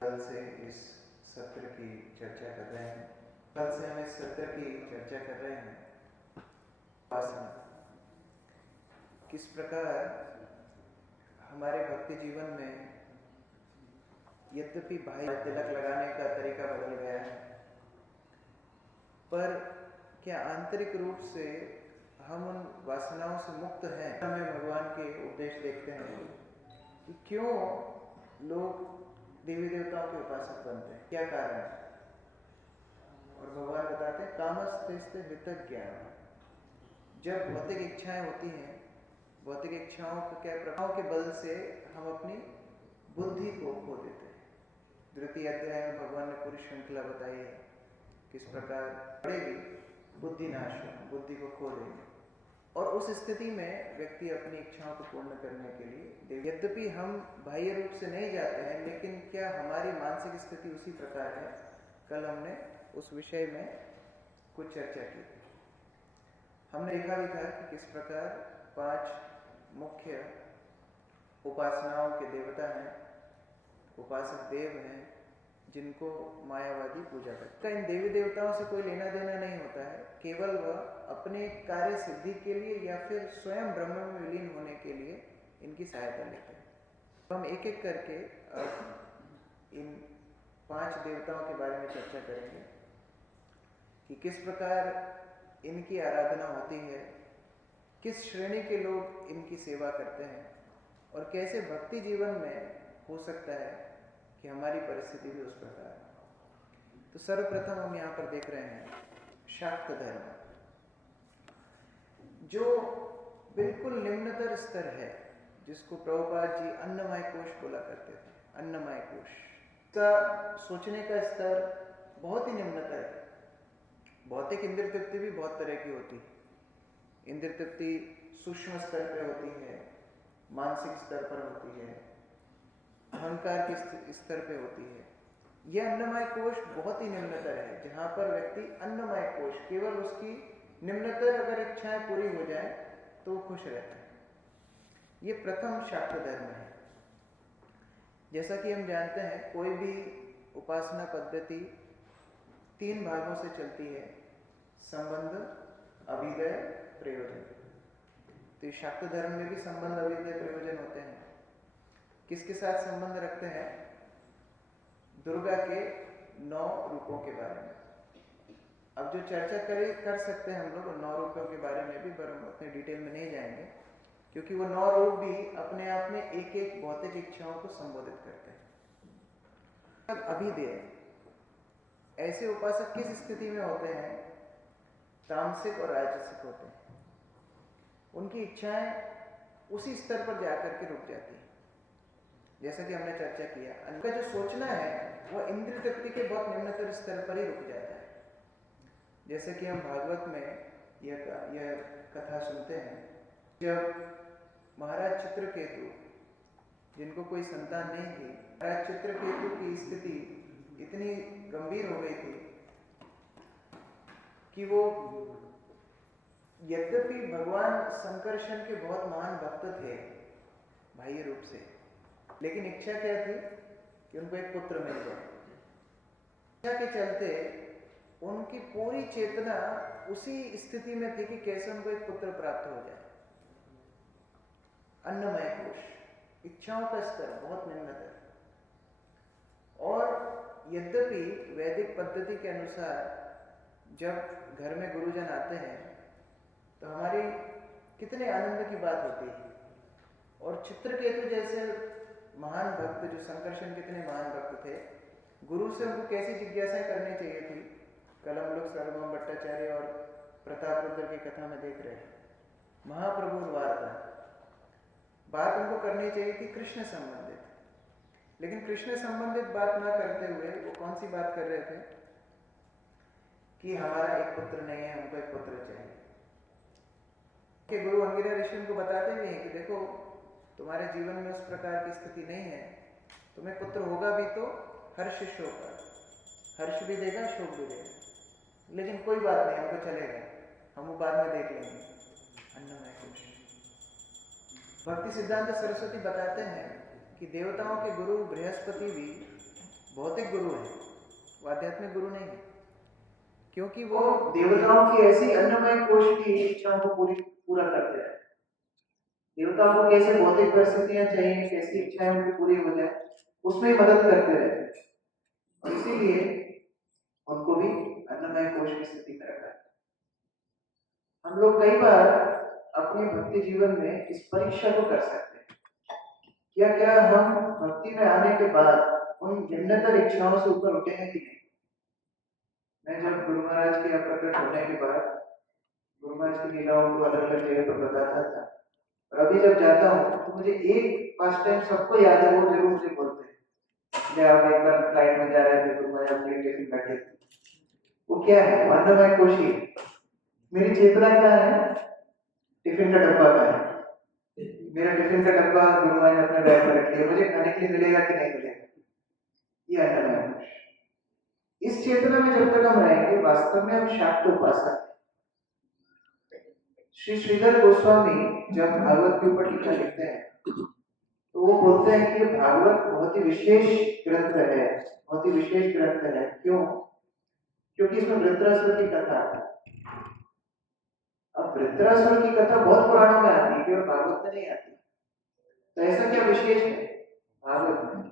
कल से इस सत्र की चर्चा कर रहे हैं। कल से हम इस सत्र की चर्चा कर रहे हैं उपासना। किस प्रकार हमारे भक्ति जीवन में यद्यपि बाह्य तिलक लगाने का तरीका बदल गया है, पर क्या आंतरिक रूप से हम उन वासनाओं से मुक्त हैं? हमें भगवान के उपदेश देखते हैं कि क्यों लोग देवी देवताओं के उपासक बनते हैं, क्या कारण है? और भगवान बताते हैं कामस्ते वितत ज्ञान। जब भौतिक इच्छाएं होती हैं, भौतिक इच्छाओं को क्या प्रभाव के बल से हम अपनी बुद्धि को खो देते हैं। द्वितीय अध्याय में भगवान ने पूरी श्रृंखला बताई है किस प्रकार बढ़ेगी बुद्धि नाश, बुद्धि को खो देंगे और उस स्थिति में व्यक्ति अपनी इच्छाओं को पूर्ण करने के लिए, यद्यपि हम बाह्य रूप से नहीं जाते हैं, लेकिन क्या हमारी मानसिक स्थिति उसी प्रकार है? कल हमने उस विषय में कुछ चर्चा की। हमने देखा भी था कि किस प्रकार 5 मुख्य उपासनाओं के देवता हैं, उपासक देव हैं, जिनको मायावादी पूजा करते हैं। इन देवी देवताओं से कोई लेना देना नहीं होता है, केवल वह अपने कार्य सिद्धि के लिए या फिर स्वयं ब्रह्म में विलीन होने के लिए इनकी सहायता लेते हैं। तो हम एक एक करके अब इन 5 देवताओं के बारे में चर्चा करेंगे कि किस प्रकार इनकी आराधना होती है, किस श्रेणी के लोग इनकी सेवा करते हैं और कैसे भक्ति जीवन में हो सकता है कि हमारी परिस्थिति भी उस प्रकार है। तो सर्वप्रथम हम यहाँ पर देख रहे हैं शाक्त धर्म, जो बिल्कुल निम्नतर स्तर है, जिसको प्रभुपाद जी अन्नमय कोश बोला करते थे। अन्नमय कोश का सोचने का स्तर बहुत ही निम्नतर है। भौतिक इंद्रिय तृप्ति भी बहुत तरह की होती है। इंद्रिय तृप्ति सूक्ष्म स्तर पर होती है, मानसिक स्तर पर होती है, अहंकार के स्तर पे होती है। यह अन्नमय कोश बहुत ही निम्नतर है, जहां पर व्यक्ति अन्नमय कोश, केवल उसकी निम्नतर अगर इच्छाएं पूरी हो जाए तो वो खुश रहता है। ये प्रथम शाक्त धर्म है। जैसा कि हम जानते हैं, कोई भी उपासना पद्धति 3 भागों से चलती है: संबंध, अभिदय, प्रयोजन। तो शाक्त धर्म में भी संबंध, अभिदय, प्रयोजन होते हैं। किसके साथ संबंध रखते हैं? दुर्गा के 9 रूपों के बारे में। अब जो चर्चा कर सकते हैं हम लोग 9 रूपों के बारे में भी, पर हम उतने डिटेल में नहीं जाएंगे, क्योंकि वो 9 रूप भी अपने आप में एक एक भौतिक इच्छाओं को संबोधित करते हैं। अभिधेय, ऐसे उपासक किस स्थिति में होते हैं? तामसिक और राजसिक होते हैं। उनकी इच्छाएं उसी स्तर पर जाकर के रुक जाती है। जैसा कि हमने चर्चा किया, उनका जो सोचना है वह इंद्रिय तृप्ति के बहुत निम्नतर स्तर पर ही रुक जाता है। जैसे कि हम भागवत में यह कथा सुनते हैं, जब महाराज चित्रकेतु, जिनको कोई संतान नहीं थी, महाराज चित्रकेतु की स्थिति इतनी गंभीर हो गई थी कि वो यद्यपि भगवान संकर्षण के बहुत महान भक्त थे बाह्य रूप से, लेकिन इच्छा क्या थी कि उनको एक पुत्र मिल जाए। इच्छा के चलते उनकी पूरी चेतना उसी स्थिति में थी कि कैसे उनको एक पुत्र प्राप्त हो जाए। अन्नमय कोश, इच्छाओं का स्तर बहुत निम्नतर। और यद्यपि वैदिक पद्धति के अनुसार जब घर में गुरुजन आते हैं तो हमारी कितने आनंद की बात होती है। और चित्रकेतु जैसे महान भक्त, जो संकर्षण कितने महान भक्त थे, गुरु से उनको कैसी जिज्ञासाएं करनी चाहिए थी, कल हम लोग सर्वभौम भट्टाचार्य और प्रतापरुद्र की कथा में देख रहे हैं। महाप्रभु वार्ता, बात उनको करनी चाहिए थी कृष्ण संबंधित, लेकिन कृष्ण संबंधित बात ना करते हुए वो कौन सी बात कर रहे थे कि हमारा एक पुत्र नहीं है, हमको एक पुत्र चाहिए। कि गुरु अंगिरा ऋषि उनको बताते भी हैं कि देखो, तुम्हारे जीवन में उस प्रकार की स्थिति नहीं है, तुम्हें पुत्र होगा भी तो हर्ष शोक, हर्ष भी देगा, शोक भी देगा, लेकिन कोई बात नहीं, हमको चलेगा, हम वो बाद में देख लेंगे। अन्नमय कोश। भक्ति सिद्धांत सरस्वती बताते हैं कि देवताओं के गुरु बृहस्पति भी भौतिक गुरु है, वो आध्यात्मिक गुरु नहीं है, क्योंकि वो देवताओं की ऐसी अन्नमय कोश की इच्छाओं को पूरा करते हैं। देवताओं को कैसे भौतिक परिस्थितियां चाहिए, कैसी इच्छाएं उनकी पूरी हो जाए, उसमें मदद करते रहते हैं, और इसीलिए उनको भी अन्नमय कोश की स्थिति में रखा है। हम लोग कई बार अपने भक्ति जीवन में इस परीक्षा को कर सकते हैं, क्या हम भक्ति में आने के बाद उन निम्नतर इच्छाओं से ऊपर उठेंगे कि नहीं। मैं जब गुरु महाराज के प्रकट होने के बाद गुरु महाराज की लीलाओं को अलग अलग जगह पर बताता था, और अभी जब जाता हूँ तो मुझे एक फर्स्ट टाइम सबको याद है, वो जरूर मुझे बोलते हैं, आप एक बार फ्लाइट में जा रहे थे, गुरु महाराज अपनी टिफिन बैठे थे, वो क्या है, अन्नमय कोशी। मेरी चेतना क्या है, टिफिन का डब्बा का है। मेरा टिफिन का डब्बा गुरु महाराज ने अपने बैग में रख लिया, मुझे खाने के लिए मिलेगा कि नहीं मिलेगा, ये अन्नमय कोश। इस चेतना में जब तक हम रहेंगे, वास्तव में हम शाक्त उपासक हैं। श्री श्रीधर गोस्वामी जब भागवत के ऊपर टीका लिखते हैं तो वो बोलते हैं कि भागवत बहुत ही विशेष ग्रंथ है, बहुत ही विशेष ग्रंथ है। क्यों? क्योंकि इसमें वृत्रासुर की कथा है। अब वृत्रासुर की कथा बहुत पुराणों में आती है, केवल भागवत में नहीं आती। तो ऐसा क्या विशेष है भागवत में?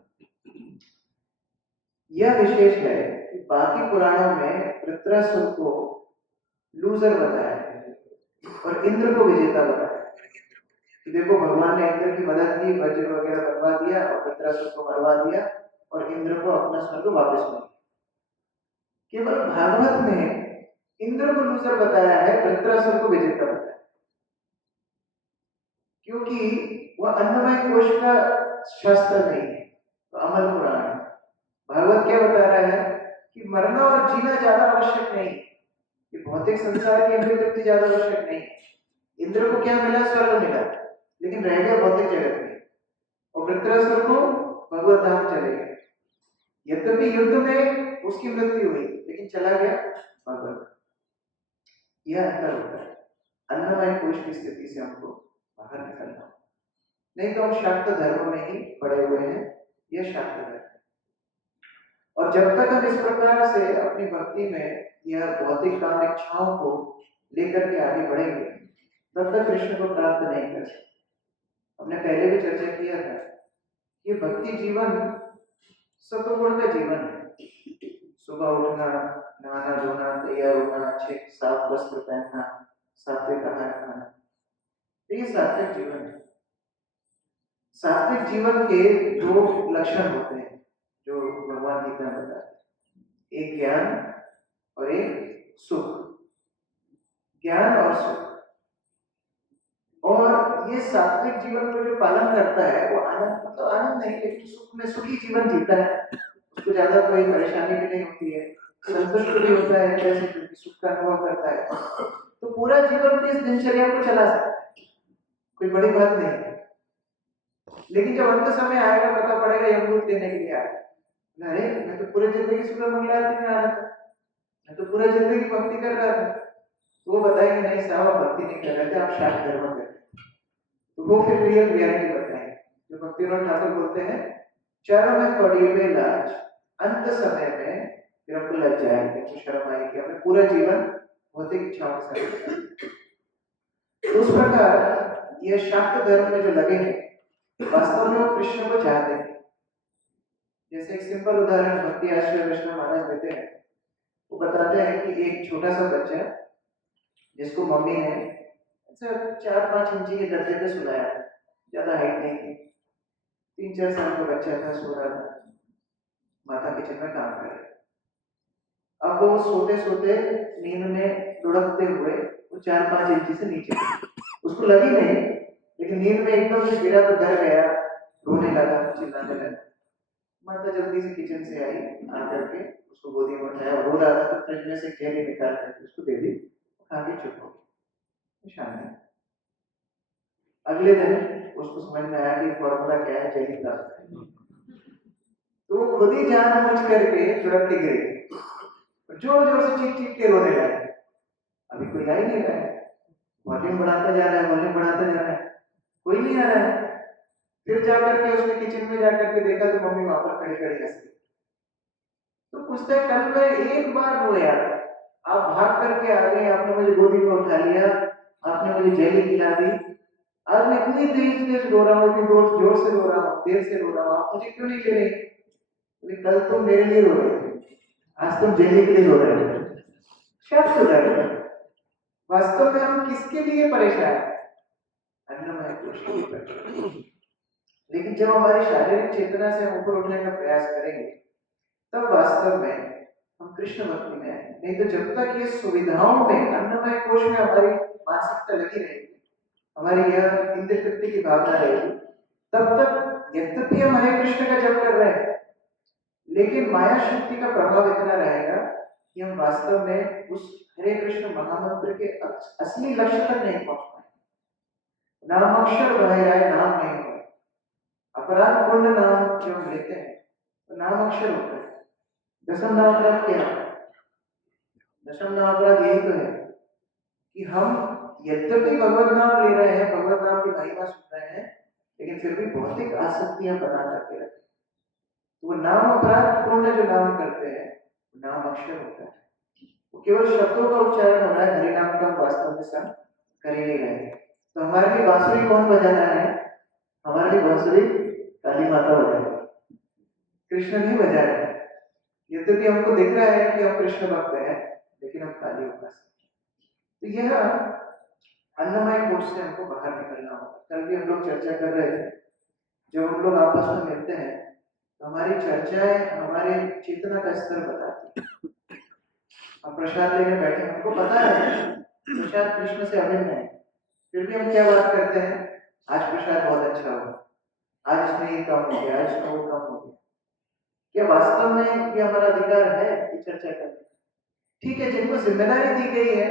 यह विशेष है कि बाकी पुराणों में वृत्रासुर को लूजर बताया है और इंद्र को विजेता बताया। देखो, भगवान ने इंद्र की मदद की, वज्र वगैरह बनवा दिया और वृत्रासुर को मरवा दिया और इंद्र को अपना स्वर्ग वापस मिल गया। केवल भागवत में इंद्र को लूजर बताया है, वृत्रासुर को विजेता बताया, क्योंकि वह अन्नमय कोश का शास्त्र नहीं है, तो अमल पुराण है। भागवत क्या बता रहा है कि मरना और जीना ज्यादा आवश्यक नहीं, कि भौतिक संसार की इंद्रिय तृप्ति ज्यादा आवश्यक नहीं। इंद्र को क्या मिला? स्वर्ग मिला, लेकिन रह गया भौतिक जगत में, और वृत्रासुर को भगवत धाम चले गए। यद्यपि युद्ध में उसकी मृत्यु हुई, लेकिन चला गया भगवत। यह अंतर होता है। अन्नमय कोश की स्थिति से हमको बाहर निकलना, नहीं तो हम शाक्त धर्म में ही पड़े हुए हैं। यह शाक्त धर्म है, और जब तक हम इस प्रकार से अपनी भक्ति में यह भौतिक काम इच्छाओं को लेकर के आगे बढ़ेंगे, तब तक कृष्ण को प्राप्त नहीं कर सकते। हमने पहले भी चर्चा किया था, ये भक्ति जीवन सतोगुण का जीवन है। सुबह उठना, नहाना धोना, तैयार होना, अच्छे साफ वस्त्र पहनना, सात्विक आहार खाना, ये सात्विक जीवन है। सात्विक जीवन के दो लक्षण होते हैं जो भगवान गीता में बताते हैं, एक ज्ञान और एक सुख। ज्ञान और सुख, और ये सात्विक जीवन को जो पालन करता है वो आनंद, मतलब आनंद नहीं, लेकिन सुख में सुखी जीवन जीता है, उसको ज्यादा कोई परेशानी भी नहीं होती है, संतुष्ट भी होता है, जैसे सुख का अनुभव करता है, तो पूरा जीवन इस दिनचर्या को चला सकता है, कोई बड़ी बात नहीं है। लेकिन जब अंत समय आएगा, पता पड़ेगा यमदूत लेने के लिए आएगा, अरे मैं तो पूरे जिंदगी सुबह मंगला आरती में आ रहा था, मैं तो पूरा जिंदगी भक्ति कर रहा था, तो वो बताएंगे नहीं साहब, आप भक्ति नहीं कर रहे थे, आप शाक्त धर्म कर रहे थे। तो वो फिर रियल रियलिटी बताएंगे, जो भक्तिनाथ ठाकुर बोलते हैं, चरण पड़ी में लाज, अंत समय में फिर हमको लग जाएगी, हमको शर्म आएगी, हमें पूरा जीवन भौतिक इच्छाओं से। तो उस प्रकार यह शाक्त धर्म में जो लगे हैं, वास्तव में वो कृष्ण को चाहते हैं। जैसे एक सिंपल उदाहरण भक्ति आश्रय वैष्णव महाराज देते हैं, वो बताते हैं कि एक छोटा सा बच्चा जिसको मम्मी ने 4-5 इंची के गद्दे पे सुलाया, ज्यादा हाइट नहीं थी, 3-4 साल का बच्चा था, सो रहा था, माता किचन में काम कर रही। अब वो सोते सोते नींद में लुढ़कते हुए वो 4-5 इंची से नीचे, उसको लगी नहीं, लेकिन नींद में एकदम से गिरा तो डर गया, रोने लगा, चिल्लाने लगा। माता जल्दी से किचन से आई, आकर के उसको गोदी में उठाया, रो रहा था, तो फ्रिज में से केले निकाल करके उसको दे दी, खा के चुप हो गई, शांति। अगले दिन उसको समझ में आया कि फॉर्मूला क्या है, चाहिए प्राप्त है, तो वो खुद ही जानबूझ करके लुढ़क के गिर गई, जोर जोर से चीख चीख के रोने लगे। अभी कोई आ ही नहीं रहा है, वॉल्यूम बढ़ाता जा रहा है, वॉल्यूम बढ़ाता जा रहा है, कोई नहीं आ रहा है। फिर जाकर के उसने किचन में जाकर के देखा तो मम्मी वहां पर खड़ी खड़ी हंस रही। तो पूछता है कल मैं एक बार रोया, आप भाग करके आ गए, आपने मुझे गोदी में उठा लिया, आपने मुझे जेली खिला दी, आज मैं इतनी तेज रो रहा हूँ, इतनी जोर से रो रहा हूँ, देर से रो रहा हूँ, आप मुझे क्यों नहीं ले रहे? कल तुम मेरे लिए रो रहे थे, आज तुम जेली के लिए रो रहे हो। शब्द हो जाएगा। वास्तव में हम किसके लिए परेशान हैं? अन्नमय कोश के लिए परेशान। लेकिन जब हमारी शारीरिक चेतना से हम ऊपर उठने का प्रयास करेंगे, तब वास्तव में हम कृष्ण भक्ति में आएंगे। नहीं तो जब तक ये सुविधाओं में, अन्नमय कोश में हमारी मानसिकता लगी रहेगी, हमारी यह इंद्र तृप्ति की भावना रहेगी, तब तक यद्यपि हम हरे कृष्ण का जप कर रहे हैं, लेकिन माया शक्ति का प्रभाव इतना रहेगा कि हम वास्तव में उस हरे कृष्ण महामंत्र के असली लक्ष्य तक नहीं पहुंच पाएंगे। नामाक्षर बहिराए नाम नहीं हुए। अपराध पूर्ण नाम जो हम लेते हैं तो नाम अक्षर होता है। दशम नाम अपराध क्या है? दशम नाम अपराध यही तो है कि हम यद्यपि भगवत नाम ले रहे हैं, भगवत नाम की महिमा सुन रहे हैं, लेकिन फिर भी भौतिक आसक्तियां बना करके रखते हैं। तो वो नाम अपराध पूर्ण जो नाम करते हैं, नाम अक्षर होता है। वो केवल शब्दों का उच्चारण हो रहा है, हरि नाम का वास्तव में संग कर ही नहीं रहे। तो हमारे लिए बांसुरी कौन बजा रहा है? हमारे लिए बांसुरी काली माता बजा रही है, कृष्ण नहीं बजा रहे हैं। यद्यपि हमको दिख रहा है कि हम कृष्ण भक्त हैं, लेकिन हम काली उपासक। तो यह अन्नमय कोश से हमको बाहर निकलना होगा। कल भी हम लोग चर्चा कर रहे थे, जब हम लोग आपस में मिलते हैं तो हमारी चर्चाएं हमारे चेतना का स्तर बताती है। हम प्रसाद लेने बैठे, हमको पता है प्रसाद कृष्ण से अभिन्न है, फिर भी हम क्या बात करते हैं? आज प्रसाद बहुत अच्छा हुआ, आज इसमें ये कम हो गया, आज इसमें वो कम हो गया। क्या वास्तव में ये हमारा अधिकार है कि चर्चा करने? ठीक है, जिनको जिम्मेदारी दी गई है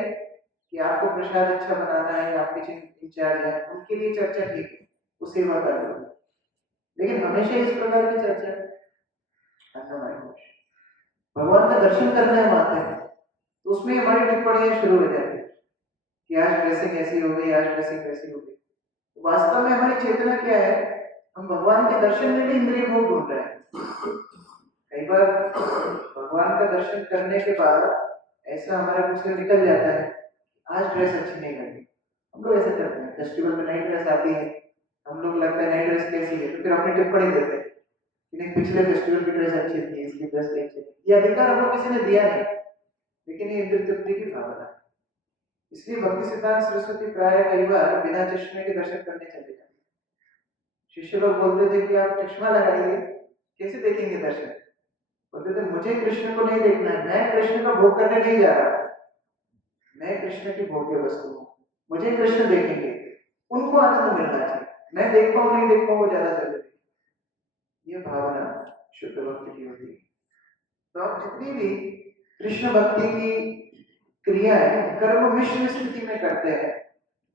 कि आपको प्रसाद अच्छा बनाना है, आपके इंचार्ज है, उनके लिए चर्चा ठीक है, वो सेवा कर लो। लेकिन हमेशा इस प्रकार की चर्चा भगवान का दर्शन करना है माता है, तो उसमें हमारी टिप्पणियां शुरू हो जाती है कि आज ड्रेसिंग ऐसी हो गई, आज ड्रेसिंग कैसी हो गई। तो वास्तव में हमारी चेतना क्या है? हम भगवान के दर्शन में भी इंद्रिय भोग ढूंढ रहे हैं। कई बार भगवान का दर्शन करने के बाद ऐसा हमारे मुंह से निकल जाता है, आज ड्रेस अच्छी नहीं लगी। हम लोग ऐसे करते हैं, फेस्टिवल में नई ड्रेस आती है, हम लोग लगता है नई ड्रेस कैसी है, तो फिर अपनी टिप्पणी देते हैं कि पिछले फेस्टिवल की ड्रेस अच्छी थी, इसकी ड्रेस अच्छी थी। ये अधिकार हमको किसी ने दिया नहीं, लेकिन ये इंद्र तृप्ति की भावना है। इसलिए भक्ति सिद्धांत सरस्वती प्राय कई बार बिना चश्मे के दर्शन करने चले जाते। शिष्य लोग बोलते थे कि आप चश्मा लगाइए, कैसे देखेंगे दर्शन? बोलते थे मुझे कृष्ण को नहीं देखना है, मैं कृष्ण का भोग करने नहीं जा रहा, मैं कृष्ण की भोग्य वस्तु हूँ, मुझे कृष्ण देखेंगे, उनको आनंद मिलना चाहिए, मैं देख पाऊँ नहीं देख पाऊँ वो ज्यादा जरूरी है। ये भावना शुद्ध भक्ति की होती है। तो आप जितनी भी कृष्ण भक्ति की क्रियाएं कर्म मिश्र स्थिति में करते हैं,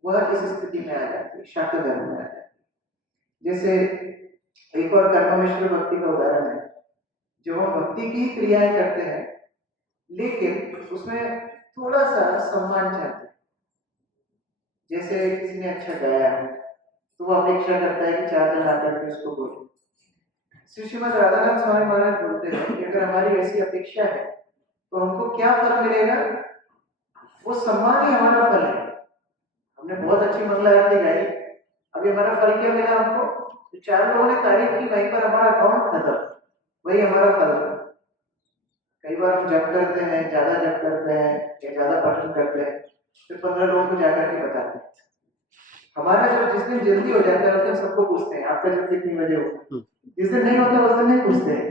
वह इस स्थिति में आ जाती है, शाक्त धर्म में आ जाती है। जैसे एक और कर्म मिश्र भक्ति का उदाहरण है, जो हम भक्ति की क्रियाएं करते हैं, लेकिन उसमें थोड़ा सा सम्मान चाहते हैं। जैसे किसी ने अच्छा गाया है तो वो अपेक्षा करता है कि 4 जन आकर के उसको बोले। श्रीमद राधानाथ स्वामी महाराज बोलते हैं कि अगर हमारी ऐसी अपेक्षा है तो हमको क्या फल मिलेगा? वो सम्मान ही हमारा फल है। हमने बहुत अच्छी मंगला आरती गाई, अभी हमारा फल क्या मिला हमको? तो 4 लोगों ने तारीफ की, वहीं पर हमारा अकाउंट खत्म, वही हमारा फल है। कई बार हम जप करते हैं, ज्यादा जप करते हैं या ज्यादा पठन करते हैं, फिर 15 लोगों को जाकर के बताते हैं। हमारा जब जिस दिन जल्दी हो जाता है उस दिन सबको पूछते हैं आपका जब कितनी बजे होगा। जिस दिन नहीं होता उस दिन नहीं पूछते हैं।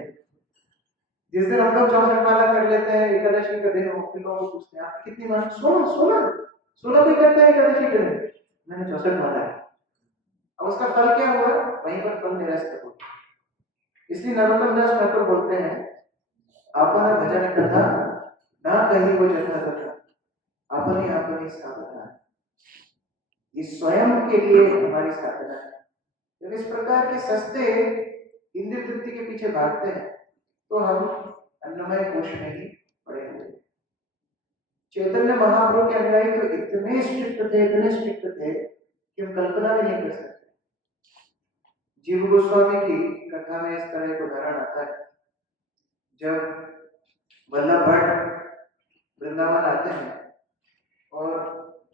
जिस दिन हम लोग 64 माला कर लेते हैं, एकादशी का दिन हो, फिर लोगों को पूछते हैं आपकी कितनी माला? 16 कोई करता है एकादशी के दिन? मैंने 64 माला है। अब उसका फल क्या हुआ? वहीं पर फल निरस्त हो। इसलिए नरोत्तम दास ठाकुर बोलते हैं आपना भजन कथा ना कहीं वो जथा तथा अपनी अपनी साधना, ये स्वयं के लिए हमारी साधना है। जब इस प्रकार के सस्ते इंद्रिय तृप्ति के पीछे भागते हैं तो हम अन्नमय कोश में ही पड़े हुए। चैतन्य महाप्रभु के अनुयायी तो इतने स्ट्रिक्ट थे कि हम कल्पना भी नहीं कर सकते। जीव गोस्वामी की कथा में इस तरह एक उदाहरण आता है, जब वृंदावन आते हैं और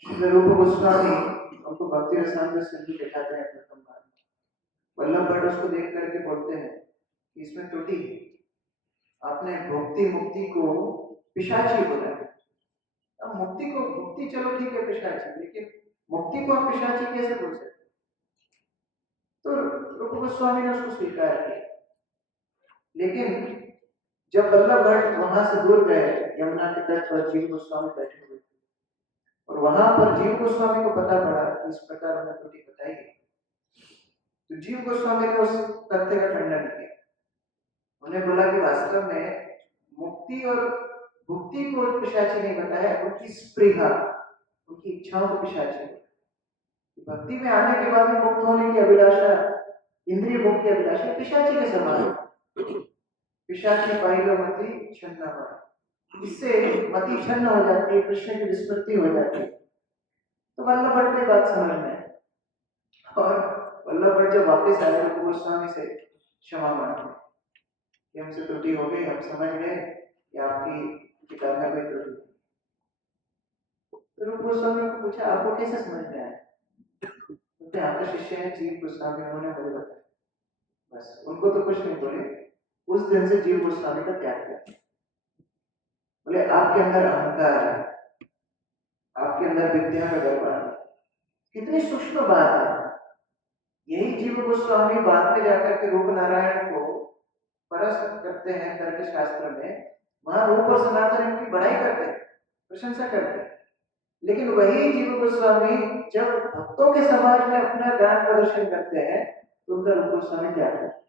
श्री रूप गोस्वामी हमको भक्ति रसामृत सिंधु दिखाते हैं प्रथम बार। वल्लभ भट्ट उसको देख करके बोलते हैं कि इसमें त्रुटि है, आपने भक्ति मुक्ति को पिशाची बोला है। अब मुक्ति चलो ठीक है पिशाची, लेकिन मुक्ति को आप पिशाची कैसे बोल सकते? तो रूप गोस्वामी ने उसको स्वीकार किया। लेकिन जब वल्लभ भट्ट वहां से दूर गए, यमुना के तट पर जीव गोस्वामी बैठे हुए थे और वहां पर जीव गोस्वामी को पता पड़ा कि इस प्रकार उन्हें त्रुटि बताई गई, तो जीव गोस्वामी ने उस तथ्य का खंडन किया। उन्हें बोला कि वास्तव में मुक्ति और भुक्ति को पिशाची नहीं बताया, उनकी स्पृहा, उनकी इच्छाओं को पिशाची। भक्ति में आने के बाद मुक्त होने की अभिलाषा, इंद्रिय भोग की अभिलाषा पिशाची के समान है। पिशाची पाइलो मति छन्न हुआ, इससे मति छन्न हो जाती है, कृष्ण की विस्मृति हो जाती है। तो वल्लभ भट्ट की बात समझ में है और वल्लभ भट्ट जब वापस आए तो गोस्वामी से क्षमा मांगे कि हमसे त्रुटि हो गई, हम समझ गए कि आपकी किताब में कोई त्रुटि। तो रूप गोस्वामी को पूछा आपको कैसे समझ में आया? तो आपका शिष्य है जीव गोस्वामी, उन्होंने मुझे बताया। बस उनको तो कुछ नहीं बोले। उस दिन से जीव गोस्वामी का त्याग किया। बोले आपके अंदर अहंकार है, आपके अंदर विद्या का गर्व है। कितनी सूक्ष्म बात है। यही जीव गोस्वामी बाद में जाकर के रूप नारायण को परस करते हैं तर्क शास्त्र में, वहां रूप और सनातन इनकी बड़ाई करते हैं, प्रशंसा करते हैं। लेकिन वही जीव गोस्वामी जब भक्तों के समाज में अपना ज्ञान प्रदर्शन करते हैं तो उनका रूप गोस्वामी त्याग करते हैं।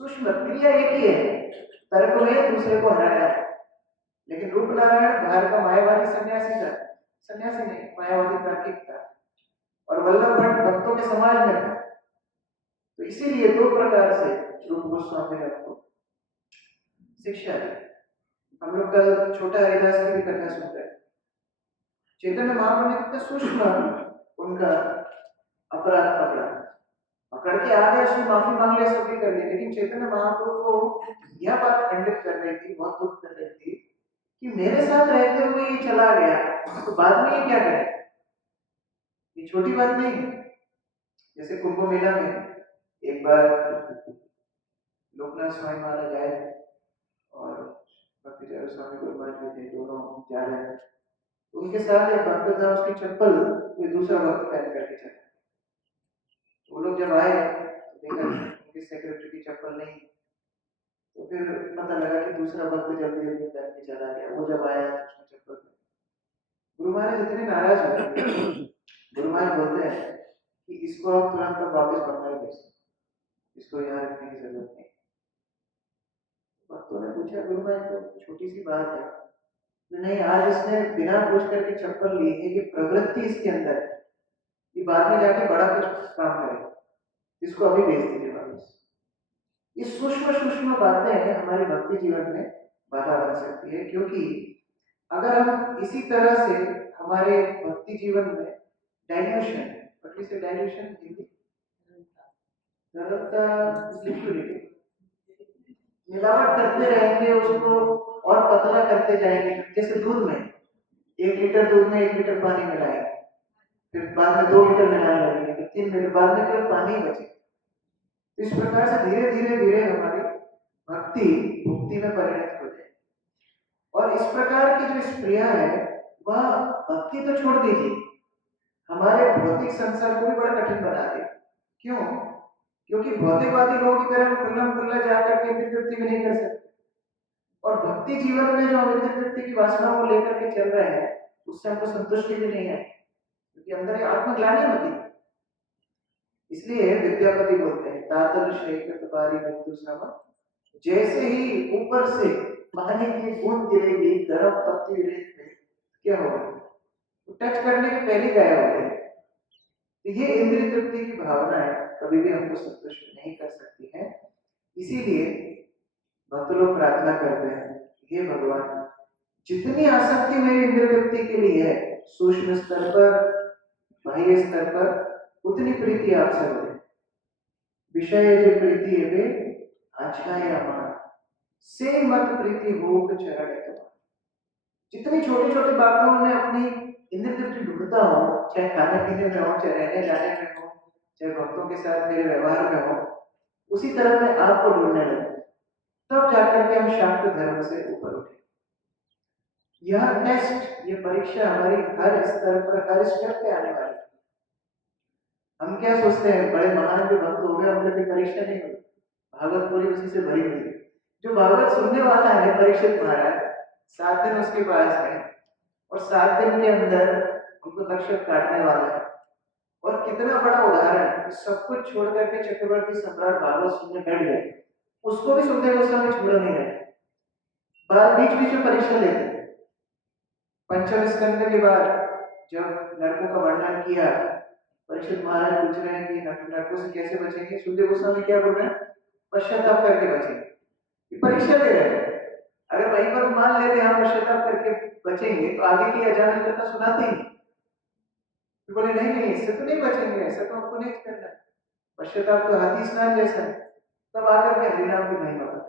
सूक्ष्म क्रिया एक ही है, तर्क में दूसरे को हराया है। लेकिन रूप नारायण बाहर का मायावादी सन्यासी था, सन्यासी नहीं, मायावादी तार्किक था, और वल्लभ भट्ट भक्तों के समाज में था। तो इसीलिए दो प्रकार से रूप गोस्वामी ने आपको शिक्षा दी। हम लोग कल छोटा हरिदास की भी कथा सुन रहे हैं। चैतन्य महाप्रभु ने कितना सूक्ष्म उनका अपराध पकड़ के आ गया, उसने माफी मांग लिया, सब भी कर लिया। लेकिन चैतन्य महाप्रभु को यह बात खंडित कर रही थी, बहुत दुख कर रही थी कि मेरे साथ रहते हुए ये चला गया तो बाद में ये क्या करे? ये छोटी बात नहीं है। जैसे कुंभ मेला में एक बार लोकनाथ स्वामी महाराज आए थे और भक्ति स्वामी गुरुमाज भी थे, दोनों जा रहे थे। उनके साथ एक भक्त था, उसकी चप्पल कोई दूसरा भक्त पहन करके चला। वो लोग जब आए तो देखा उनकी सेक्रेटरी की चप्पल नहीं, तो फिर पता लगा कि दूसरा भक्त जल्दी जल्दी पहन के चला गया। वो जब आया तो उसने चप्पल पहनी। गुरु महाराज इतने नाराज हो गए। गुरु महाराज बोलते हैं कि इसको आप तुरंत वापस बंगाल भेज, इसको यहाँ रखने की जरूरत नहीं। भक्तों ने पूछा गुरु महाराज तो छोटी सी बात है। नहीं, आज इसने बिना पूछ करके चप्पल ली है, ये प्रवृत्ति इसके अंदर है, ये बाद में जाके बड़ा कुछ काम करे, इसको अभी भेज दीजिए वापस। ये सूक्ष्म बातें हमारे भक्ति जीवन में बाधा बन सकती है, क्योंकि अगर हम इसी तरह से हमारे भक्ति जीवन में डाइल्यूशन, पटली से डाइल्यूशन मिलावट करते रहेंगे, उसको और पतला करते जाएंगे। जैसे दूध में 1 लीटर दूध में 1 लीटर पानी मिलाएंगे, फिर बाद में 2 लीटर मिलाने लगेंगे, फिर 3 लीटर, बाद में केवल पानी ही बचे। इस प्रकार से धीरे धीरे हमारी भक्ति भुक्ति में परिणत हो जाए। और इस प्रकार की जो स्प्रिया है वह भक्ति तो छोड़ दीजिए, हमारे भौतिक संसार को भी बड़ा कठिन बना दे। क्यों? क्योंकि भौतिकवादी लोगों की तरह खुल्लम खुल्ला जाकर के इंद्रिय तृप्ति भी नहीं कर सकते, और भक्ति जीवन में जो इंद्रिय तृप्ति की वासना को लेकर के चल रहे हैं उससे हमको संतुष्टि भी नहीं है, क्योंकि अंदर आत्मग्लानि होती है। इसलिए विद्यापति बोलते हैं तातल शैकत बारी मृत्यु समा, जैसे ही ऊपर से पानी की बूंद गिरेगी गर्म तपती रेत में क्या होगा, तो टच करने के पहले गायब हो गए। ये इंद्रिय तृप्ति की भावना है, कभी भी हमको संतुष्ट नहीं कर सकती है। इसीलिए भक्त लोग प्रार्थना करते हैं, हे भगवान जितनी आसक्ति मेरी इंद्रिय तृप्ति के लिए है, सूक्ष्म स्तर पर बाह्य स्तर पर उतनी प्रीति आपसे हो। विषय जो प्रीति है अच्छा या मान से मत प्रीति हो चरण। जितनी छोटी छोटी बातों में अपनी इंद्र तृप्ति ढूंढता हूँ, चाहे खाने पीने में हो, चाहे रहने जाने में हो, चाहे भक्तों के साथ मेरे व्यवहार में हो, उसी तरह मैं आपको ढूंढने लगूँ, तब जाकर के हम शाक्त धर्म से ऊपर उठे। यह टेस्ट, ये परीक्षा हमारी हर स्तर पर, हर स्टेप पे आने वाली है। हम क्या सोचते हैं, बड़े महान जो भक्त हो गए उनकी परीक्षा नहीं होती, भागवत पूरी उसी से भरी हुई है। जो भागवत सुनने वाला है परीक्षित महाराज, 7 दिन उसके पास है और 7 दिन के अंदर उनको तक्षक काटने वाला है। और कितना बड़ा उदाहरण, सब कुछ छोड़ करके चक्रवर्ती सम्राट भागवत सुनने बैठ गए, उसको भी सुनने को उस समय छोड़ नहीं रहे, बीच बीच में परीक्षा लेते। पंचम स्कंद के बाद जब नरकों का वर्णन किया, परीक्षित महाराज पूछ रहे हैं कि नरकों से कैसे बचेंगे, सुखदेव गोस्वामी क्या बोल रहे हैं, पश्चाताप करके बचेंगे। ये परीक्षा ले रहे हैं, अगर वहीं पर मान लेते हम पश्चाताप करके बचेंगे तो आगे की अजामिल कथा सुनाते ही। तो बोले नहीं नहीं, इससे तो नहीं बचेंगे, ऐसा तो हमको नहीं करना है, पश्चाताप तो हाथी स्नान जैसा है। तब आकर के हरिनाम की महिमा बताए।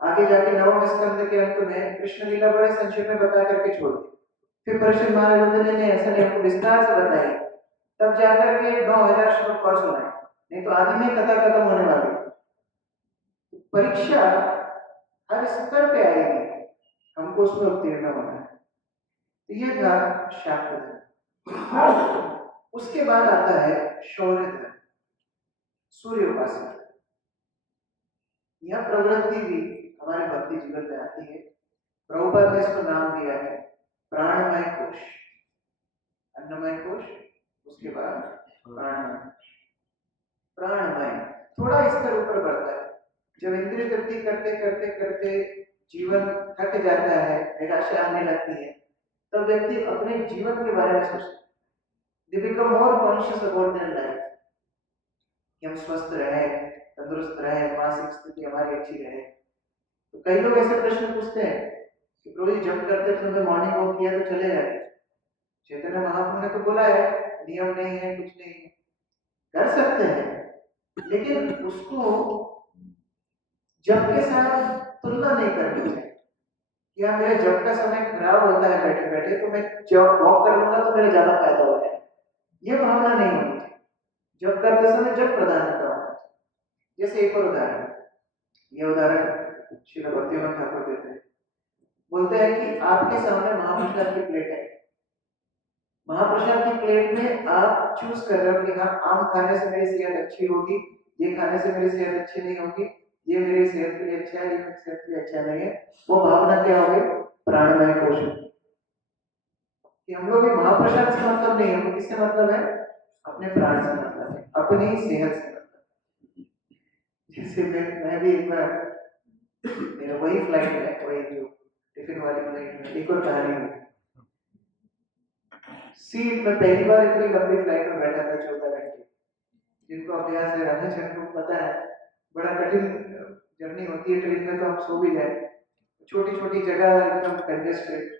आगे जाके 9वें स्कंद के अंत में कृष्ण लीला बड़े संक्षेप में बता करके छोड़ दी। फिर परीक्षित महाराज ने ऐसा नहीं, हमको विस्तार से बताई, तब जाकर के 9000 श्लोक और सुनाए, नहीं तो आदि में कथा खत्म होने वाली। परीक्षा हर स्तर पे आएगी, हमको उसमें उत्तीर्ण होना है। तो ये था शाक्त धर्म। उसके बाद आता है शौर्य धर्म, सूर्य उपासना। यह प्रवृत्ति भी हमारे भक्ति जीवन में आती है। प्रभुपाद ने इसको नाम दिया है प्राणमय कोश। अन्नमय कोश, उसके बाद प्राणमय। प्राणमय थोड़ा स्तर ऊपर बढ़ता है, जब इंद्रिय तृप्ति करते करते करते जीवन थक जाता है, निराशा आने लगती है, तब व्यक्ति अपने जीवन के बारे में सोचता है। They become more conscious about their life, कि हम स्वस्थ रहे, तंदुरुस्त रहे, मानसिक स्थिति हमारी अच्छी रहे। तो कई लोग ऐसे प्रश्न पूछते हैं कि प्रभु जी जब करते समय मॉर्निंग वॉक किया तो चले जाए। चैतन्य महाप्रभु ने तो बोला है नियम नहीं है, कुछ नहीं है, कर सकते हैं, लेकिन उसको जब के साथ तुलना नहीं करनी चाहिए। क्या मेरा जब का समय खराब होता है बैठे बैठे, तो मैं जब वॉक कर लूंगा तो मेरा ज्यादा फायदा हो जाएगा, ये भावना नहीं होनी चाहिए। जब करते समय जब प्रदान करना चाहिए। जैसे एक और उदाहरण, ये उदाहरण श्री भक्तिवेदांत ठाकुर देते हैं, बोलते हैं कि आपके सामने महाप्रसाद की प्लेट है, महाप्रसाद की प्लेट में आप चूज कर रहे हो कि हाँ आम खाने से मेरी सेहत अच्छी होगी, ये खाने से मेरी सेहत अच्छी नहीं होगी, ये मेरी सेहत के लिए अच्छा है, ये मेरी सेहत के लिए अच्छा नहीं है। वो भावना क्या हो गई, प्राणमय कोश। कि हम लोग महाप्रसाद से मतलब नहीं, हमको किससे मतलब है, अपने प्राण से मतलब है, अपनी सेहत से मतलब। जैसे मैं भी एक बार, मेरा वही फ्लाइट है, वही जो टिफिन वाली फ्लाइट में, एक और कहानी है। सीट में पहली बार इतनी लंबी फ्लाइट में बैठा था 14 घंटे। जिनको अभ्यास है, राधा चंद्र को पता है बड़ा कठिन जर्नी होती है ट्रेन में, तो हम सो भी गए, छोटी छोटी जगह एकदम कंजेस्टेड।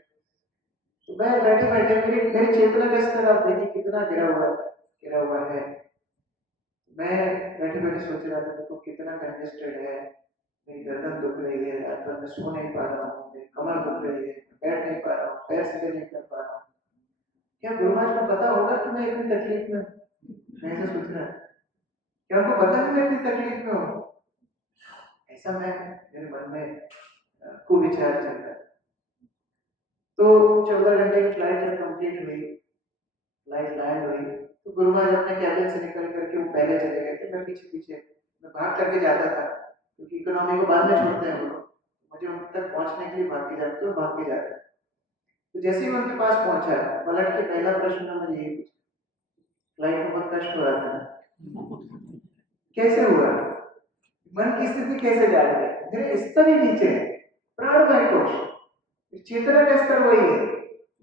तो मैं बैठे बैठे मेरी चेतना का स्तर आप देखिए कितना गिरा हुआ है। मैं बैठे बैठे सोच रहा था देखो कितना कंजेस्टेड है, मेरी गर्दन दुख रही है, रात भर मैं सो नहीं पा रहा हूँ, मेरी कमर दुख रही है, बैठ नहीं पा रहा हूँ, पैर सीधे नहीं कर पा रहा हूँ। क्या गुरु महाराज को पता होगा कि मैं इतनी तकलीफ में हूँ? मैं ऐसा सोच रहा, क्या उनको पता है मैं इतनी तकलीफ में हूँ? ऐसा मैं मेरे मन में खूब विचार चल रहा है। तो 14 घंटे की फ्लाइट जब कंप्लीट हुई, फ्लाइट लैंड हुई, तो गुरु महाराज अपने कैबिन से निकल करके वो पहले चले गए थे, मैं पीछे पीछे मैं भाग करके जाता था, क्योंकि इकोनॉमी को बाद में छोड़ते हैं वो लोग, मुझे उन तक पहुंचने के लिए भाग के जाते, तो भाग के जाता। तो जैसे ही उनके पास पहुंचा, पलट के पहला प्रश्न मुझे ये पूछा, फ्लाइट में बहुत कष्ट हो रहा था, कैसे हुआ, मन की स्थिति कैसे जान गई, मेरे स्तर ही नीचे है, प्राणमय कोश, चेतना का स्तर वही है,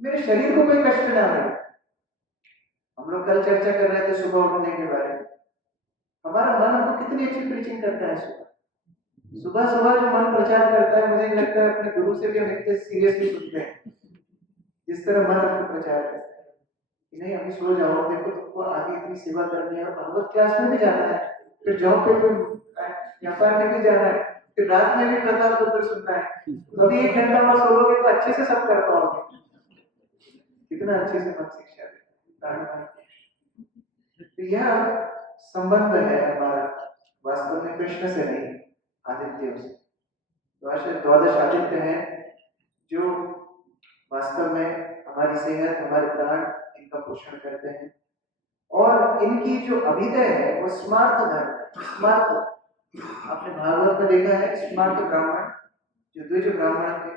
मेरे शरीर को कोई कष्ट ना मिले। हम लोग कल चर्चा कर रहे थे सुबह उठने के बारे में, हमारा मन हमको कितनी अच्छी प्रीचिंग करता है। सुबह सुबह जो मन प्रचार करता है, मुझे लगता है अपने गुरु से भी हम इतने सीरियसली सुनते हैं, जिस तरह मन हमको प्रचार करता है कि नहीं अभी सो जाओ, देखो तुमको आगे इतनी सेवा करनी है, भागवत क्लास में भी जाना है, फिर जॉब पे कोई व्यापार में भी जाना है, फिर रात में भी प्रताप रुद्र सुनना है, तो अभी 1 घंटा और सोलोगे तो अच्छे से सब कर पाओगे। कितना अच्छे से मन शिक्षा देता। तो यह संबंध है हमारा वास्तव में कृष्ण से नहीं, आदित्यों से। द्वादश आदित्य हैं जो वास्तव में हमारी सेहत, हमारे प्राण, इनका पोषण करते हैं। और इनकी जो अभिदय है वो स्मार्त धर्म है। स्मार्त, आपने भागवत में देखा है स्मार्त ब्राह्मण, जो द्विज ब्राह्मण थे,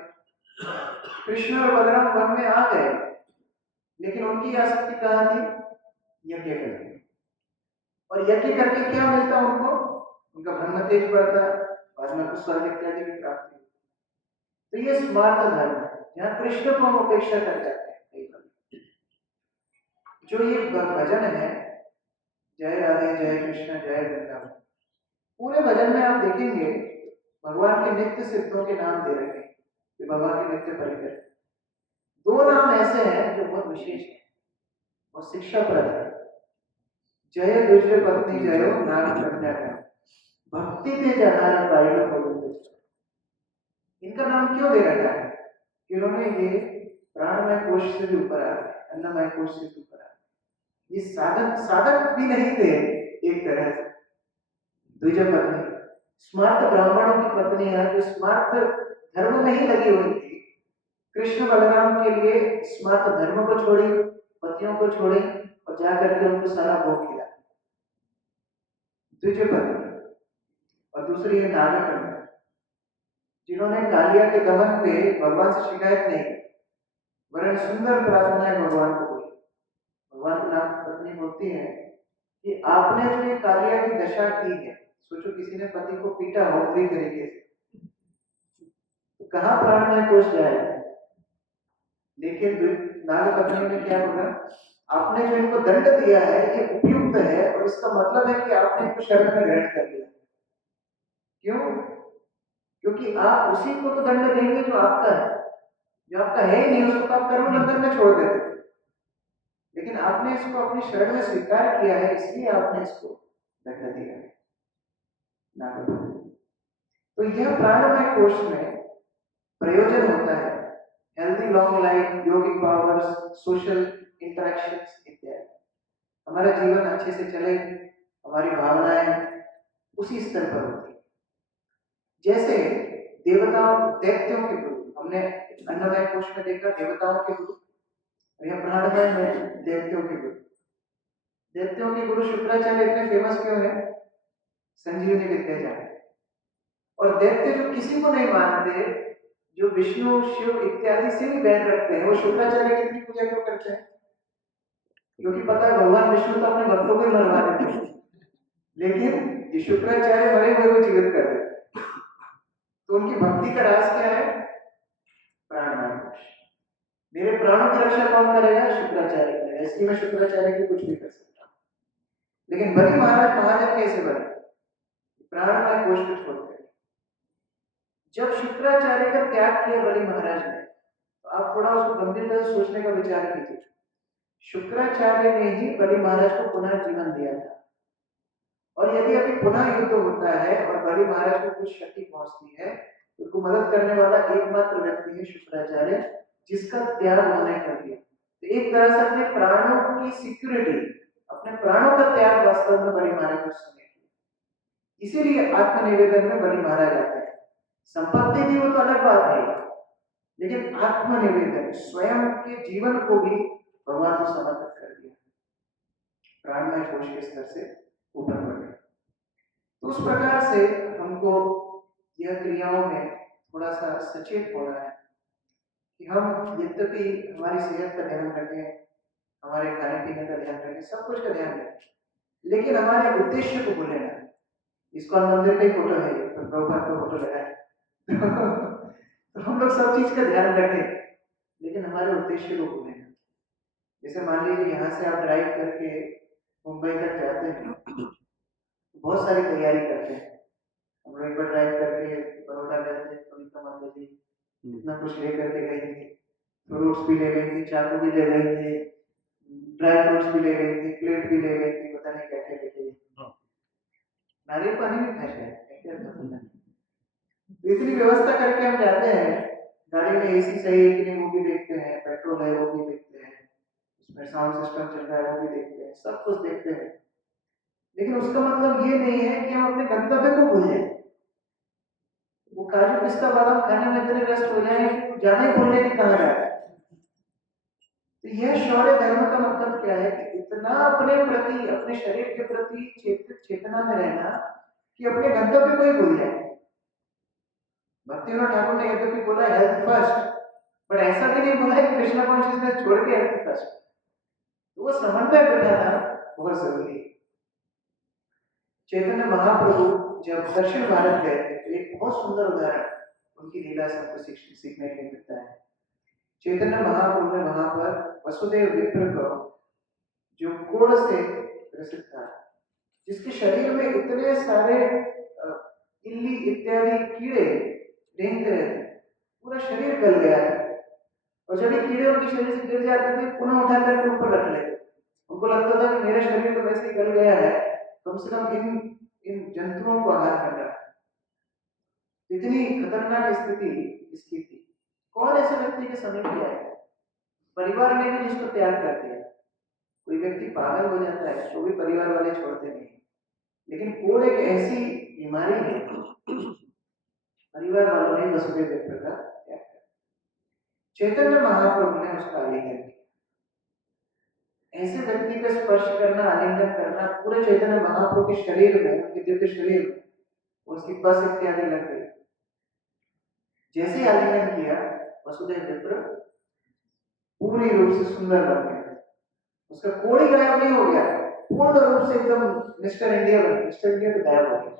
कृष्ण और बलराम वन में आ गए, लेकिन उनकी आसक्ति कहाँ थी? यज्ञ करके। और यज्ञ करके क्या मिलता उनको? उनका ब्रह्म तेज बढ़ता, बाद में कुछ स्वर्ग इत्यादि की प्राप्ति। तो ये स्मार्त धर्म है, जहाँ कृष्ण को हम उपेक्षा कर जाते हैं। जो ये भजन है, जय राधे जय कृष्ण जय वृंदावन, पूरे भजन में आप देखेंगे भगवान के नित्य सिद्धों के नाम दे रखे हैं, भगवान के नित्य परिकर। 2 नाम ऐसे हैं जो बहुत विशेष है और शिक्षाप्रद है। जय दुष्ट पत्नी जयो नाम कन्या, भक्ति ते जहार पाइयो गोविंद। इनका नाम क्यों दे रखा है? इन्होंने ये प्राणमय कोश से भी ऊपर आ गए, अन्नमय कोश से ऊपर आ गए। ये साधक भी नहीं थे एक तरह से। द्विज पत्नी, स्मार्त ब्राह्मणों की पत्नी है जो स्मार्त धर्म में ही लगी हुई थी। कृष्ण बलराम के लिए स्मार्त धर्म को छोड़ी, पतियों को छोड़ी और जाकर के उनको सारा भोग खिला। द्विज पत्नी। और दूसरी है नागकन्या, जिन्होंने कालिया के दमन पे भगवान से शिकायत नहीं, वरन सुंदर प्रार्थनाएं भगवान को हुई। भगवान की नाम पत्नी बोलती है कि आपने जो ये कालिया की दशा की है, सोचो किसी ने पति को पीटा हो बुरी तरीके से, तो कहाँ प्राण में कोश जाएगा। लेकिन नागपत्नी ने क्या बोला? आपने जो इनको दंड दिया है ये उपयुक्त है, और इसका मतलब है कि आपने इनको शरण में ग्रहण कर लिया। क्यों? क्योंकि आप उसी को तो दंड देंगे जो आपका है, जो आपका है ही नहीं उसको तो आप कर्म बंधन में छोड़ देते। लेकिन आपने इसको अपनी शरण में स्वीकार किया है, इसलिए आपने इसको दंड दिया है। तो यह प्राणमय कोश में प्रयोजन होता है, हेल्दी लॉन्ग लाइफ, योगिक पावर्स, सोशल इंटरेक्शंस इत्यादि। हमारा जीवन अच्छे से चले, हमारी भावनाएं उसी स्तर पर होती है। जैसे देवताओं, दैत्यों के गुरु हमने अन्नमय कोश में देखा, देवताओं के गुरु, या प्राणमय में दैत्यों के गुरु। दैत्यों के गुरु शुक्राचार्य इतने फेमस क्यों है? संजीवनी विद्या जाने। और दैत्य जो किसी को नहीं मानते, जो विष्णु शिव इत्यादि से भी बैर रखते हैं, वो शुक्राचार्य की पूजा क्यों करते हैं? क्योंकि पता है भगवान विष्णु तो अपने भक्तों को ही मरवा देते हैं, लेकिन ये शुक्राचार्य मरे हुए को जीवित कर देते। तो उनकी भक्ति का राज क्या है? प्राणमय कोश। मेरे प्राणों की रक्षा कौन करेगा? शुक्राचार्य करेगा, इसलिए मैं शुक्राचार्य की कुछ भी कर सकता हूँ। लेकिन बलि महाराज महाजन कैसे बने? प्राणमय कोश को छोड़कर। जब शुक्राचार्य का त्याग किया बलि महाराज ने, तो आप थोड़ा उसको गंभीरता से सोचने का विचार कीजिए। शुक्राचार्य ने ही बलि महाराज को पुनः जीवन दिया था, और यदि अभी पुनः युद्ध होता है और बलि महाराज को कुछ क्षति पहुंचती है, तो उसको मदद करने वाला एकमात्र व्यक्ति है शुक्राचार्य, जिसका त्याग उन्होंने कर दिया। तो एक तरह से अपने प्राणों की सिक्योरिटी, अपने प्राणों का त्याग वास्तव में बलि महाराज को किया। इसीलिए आत्मनिवेदन में बलि महाराज आते हैं। संपत्ति थी वो तो अलग बात है, लेकिन आत्मनिवेदन, स्वयं के जीवन को भी भगवान को समर्पित कर दिया, प्राणमय कोश के स्तर से ऊपर बढ़ गए। तो उस प्रकार से हमको यह क्रियाओं में थोड़ा सा सचेत होना है कि हम यद्यपि हमारी सेहत का ध्यान रखें, हमारे खाने पीने का ध्यान रखें, सब कुछ का ध्यान रखें, लेकिन हमारे उद्देश्य को भूलें ना। इसको मंदिर का ही फोटो है, तो प्रभुपाद का फोटो लगा है तो हम लोग सब चीज का ध्यान रखें, लेकिन हमारे उद्देश्य को भूलें। जैसे मान लीजिए यहाँ से आप ड्राइव करके मुंबई तक जाते हैं, बहुत सारी तैयारी करते हैं। हम लोग एक बार ड्राइव करके बड़ौदा गए थे, कविता माता जी इतना कुछ लेकर के गई थी, फ्रूट्स भी ले गई थी, चाकू भी ले गई थी, ड्राई फ्रूट्स भी ले गई थी, प्लेट भी ले गई थी, पता नहीं क्या क्या लेके गई। नारियल पानी भी खाया है, इतनी व्यवस्था करके हम जाते हैं, गाड़ी में एसी सही है कि नहीं वो भी देखते हैं, पेट्रोल है वो भी देखते हैं, उसमें साउंड सिस्टम चल रहा है वो भी देखते हैं, सब कुछ देखते हैं। लेकिन उसका मतलब ये नहीं है कि हम अपने गंतव्य को भूल जाए। वो काजू पिस्ता बादाम खाने में इतने व्यस्त हो जाए कि जाने भूलने की कहां रहा है। तो यह शौर्य धर्म का मतलब क्या है कि इतना अपने प्रति, अपने शरीर के प्रति चेतना में रहना कि अपने गंतव्य को ही भूल जाए। भक्तिविनोद ठाकुर ने यद्यपि बोला हेल्थ फर्स्ट, पर ऐसा भी नहीं बोला कि कृष्णा कॉन्शियसनेस छोड़ के हेल्थ फर्स्ट। तो वो समन्वय बिठाना बहुत जरूरी है। चैतन्य महाप्रभु जब दक्षिण भारत गए थे तो एक बहुत सुंदर उदाहरण उनकी लीला से हमको सीखने के लिए मिलता है। चैतन्य महाप्रभु ने वहां पर वसुदेव विप्र को, जो कोढ़ से ग्रसित था, जिसके शरीर में इतने सारे इल्ली इत्यादि कीड़े रेंगते रहते, पूरा शरीर गल गया है। और जब ये कीड़े उनके शरीर से गिर जाते थे पुनः उठा करके ऊपर रख लेते। उनको लगता था कि मेरा शरीर तो वैसे ही गल गया है, कम से कम इन जंतुओं को आहार कर रहा है। इतनी खतरनाक स्थिति इसकी थी। कौन ऐसे व्यक्ति के समीप आएगा? परिवार ने भी जिसको त्याग कर दिया। कोई व्यक्ति पागल हो जाता है तो भी परिवार वाले छोड़ते नहीं, लेकिन कोढ़ एक ऐसी बीमारी है, परिवार वालों ने वसुदेव विप्र का त्याग कर। चैतन्य महाप्रभु ने उसका आलिंगन किया। ऐसे व्यक्ति का स्पर्श करना, आलिंगन करना, पूरे चैतन्य महाप्रभु के शरीर में, उनके दिव्य शरीर में उसकी बस इत्यादि लग गई। जैसे आलिंगन किया, वसुदेव विप्र पूरी रूप से सुंदर बन गया। उसका कोई गायब नहीं हो गया, पूर्ण रूप से एकदम मिस्टर इंडिया बन गया। मिस्टर इंडिया तो गायब हो गया,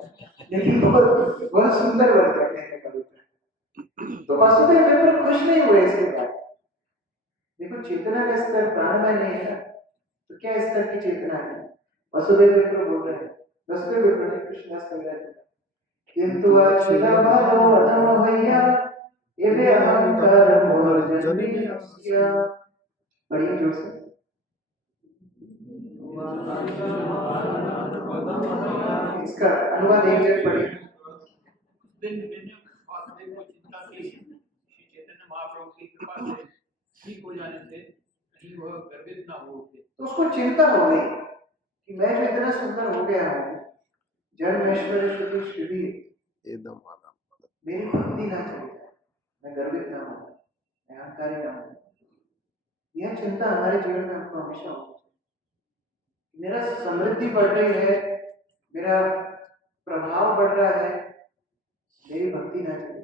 लेकिन बहुत सुंदर बन गया कहने का मतलब। तो वसुदेव विप्र खुश नहीं हुए इसके बाद। देखो चेतना का स्तर प्राणमय नहीं है, तो क्या स्तर की चेतना है? वसुदेव विप्र बोल रहे हैं, वसुदेव विप्र ने कृष्णदास कविराज किंतु अचिला भालो अधम भैया एवे अहंकार मोर जन्मी किया। बड़ी जोर से इसका अनुवाद एक जगह पढ़े। चैतन्य महाप्रभु की कृपा से ठीक हो जाने से कहीं वह गर्वित ना हो उठे। तो उसको चिंता हो गई कि मैं जो इतना सुंदर हो गया हूँ, जन्म ऐश्वर्य श्रुति श्रुति एकदम मेरी भक्ति ना चली जाए, मैं गर्वित ना हूँ, मैं अहंकारी ना हूँ। यह चिंता हमारे जीवन में हमको हमेशा होगी। मेरा समृद्धि बढ़ रही है, मेरा प्रभाव बढ़ रहा है, मेरी भक्ति ना चले।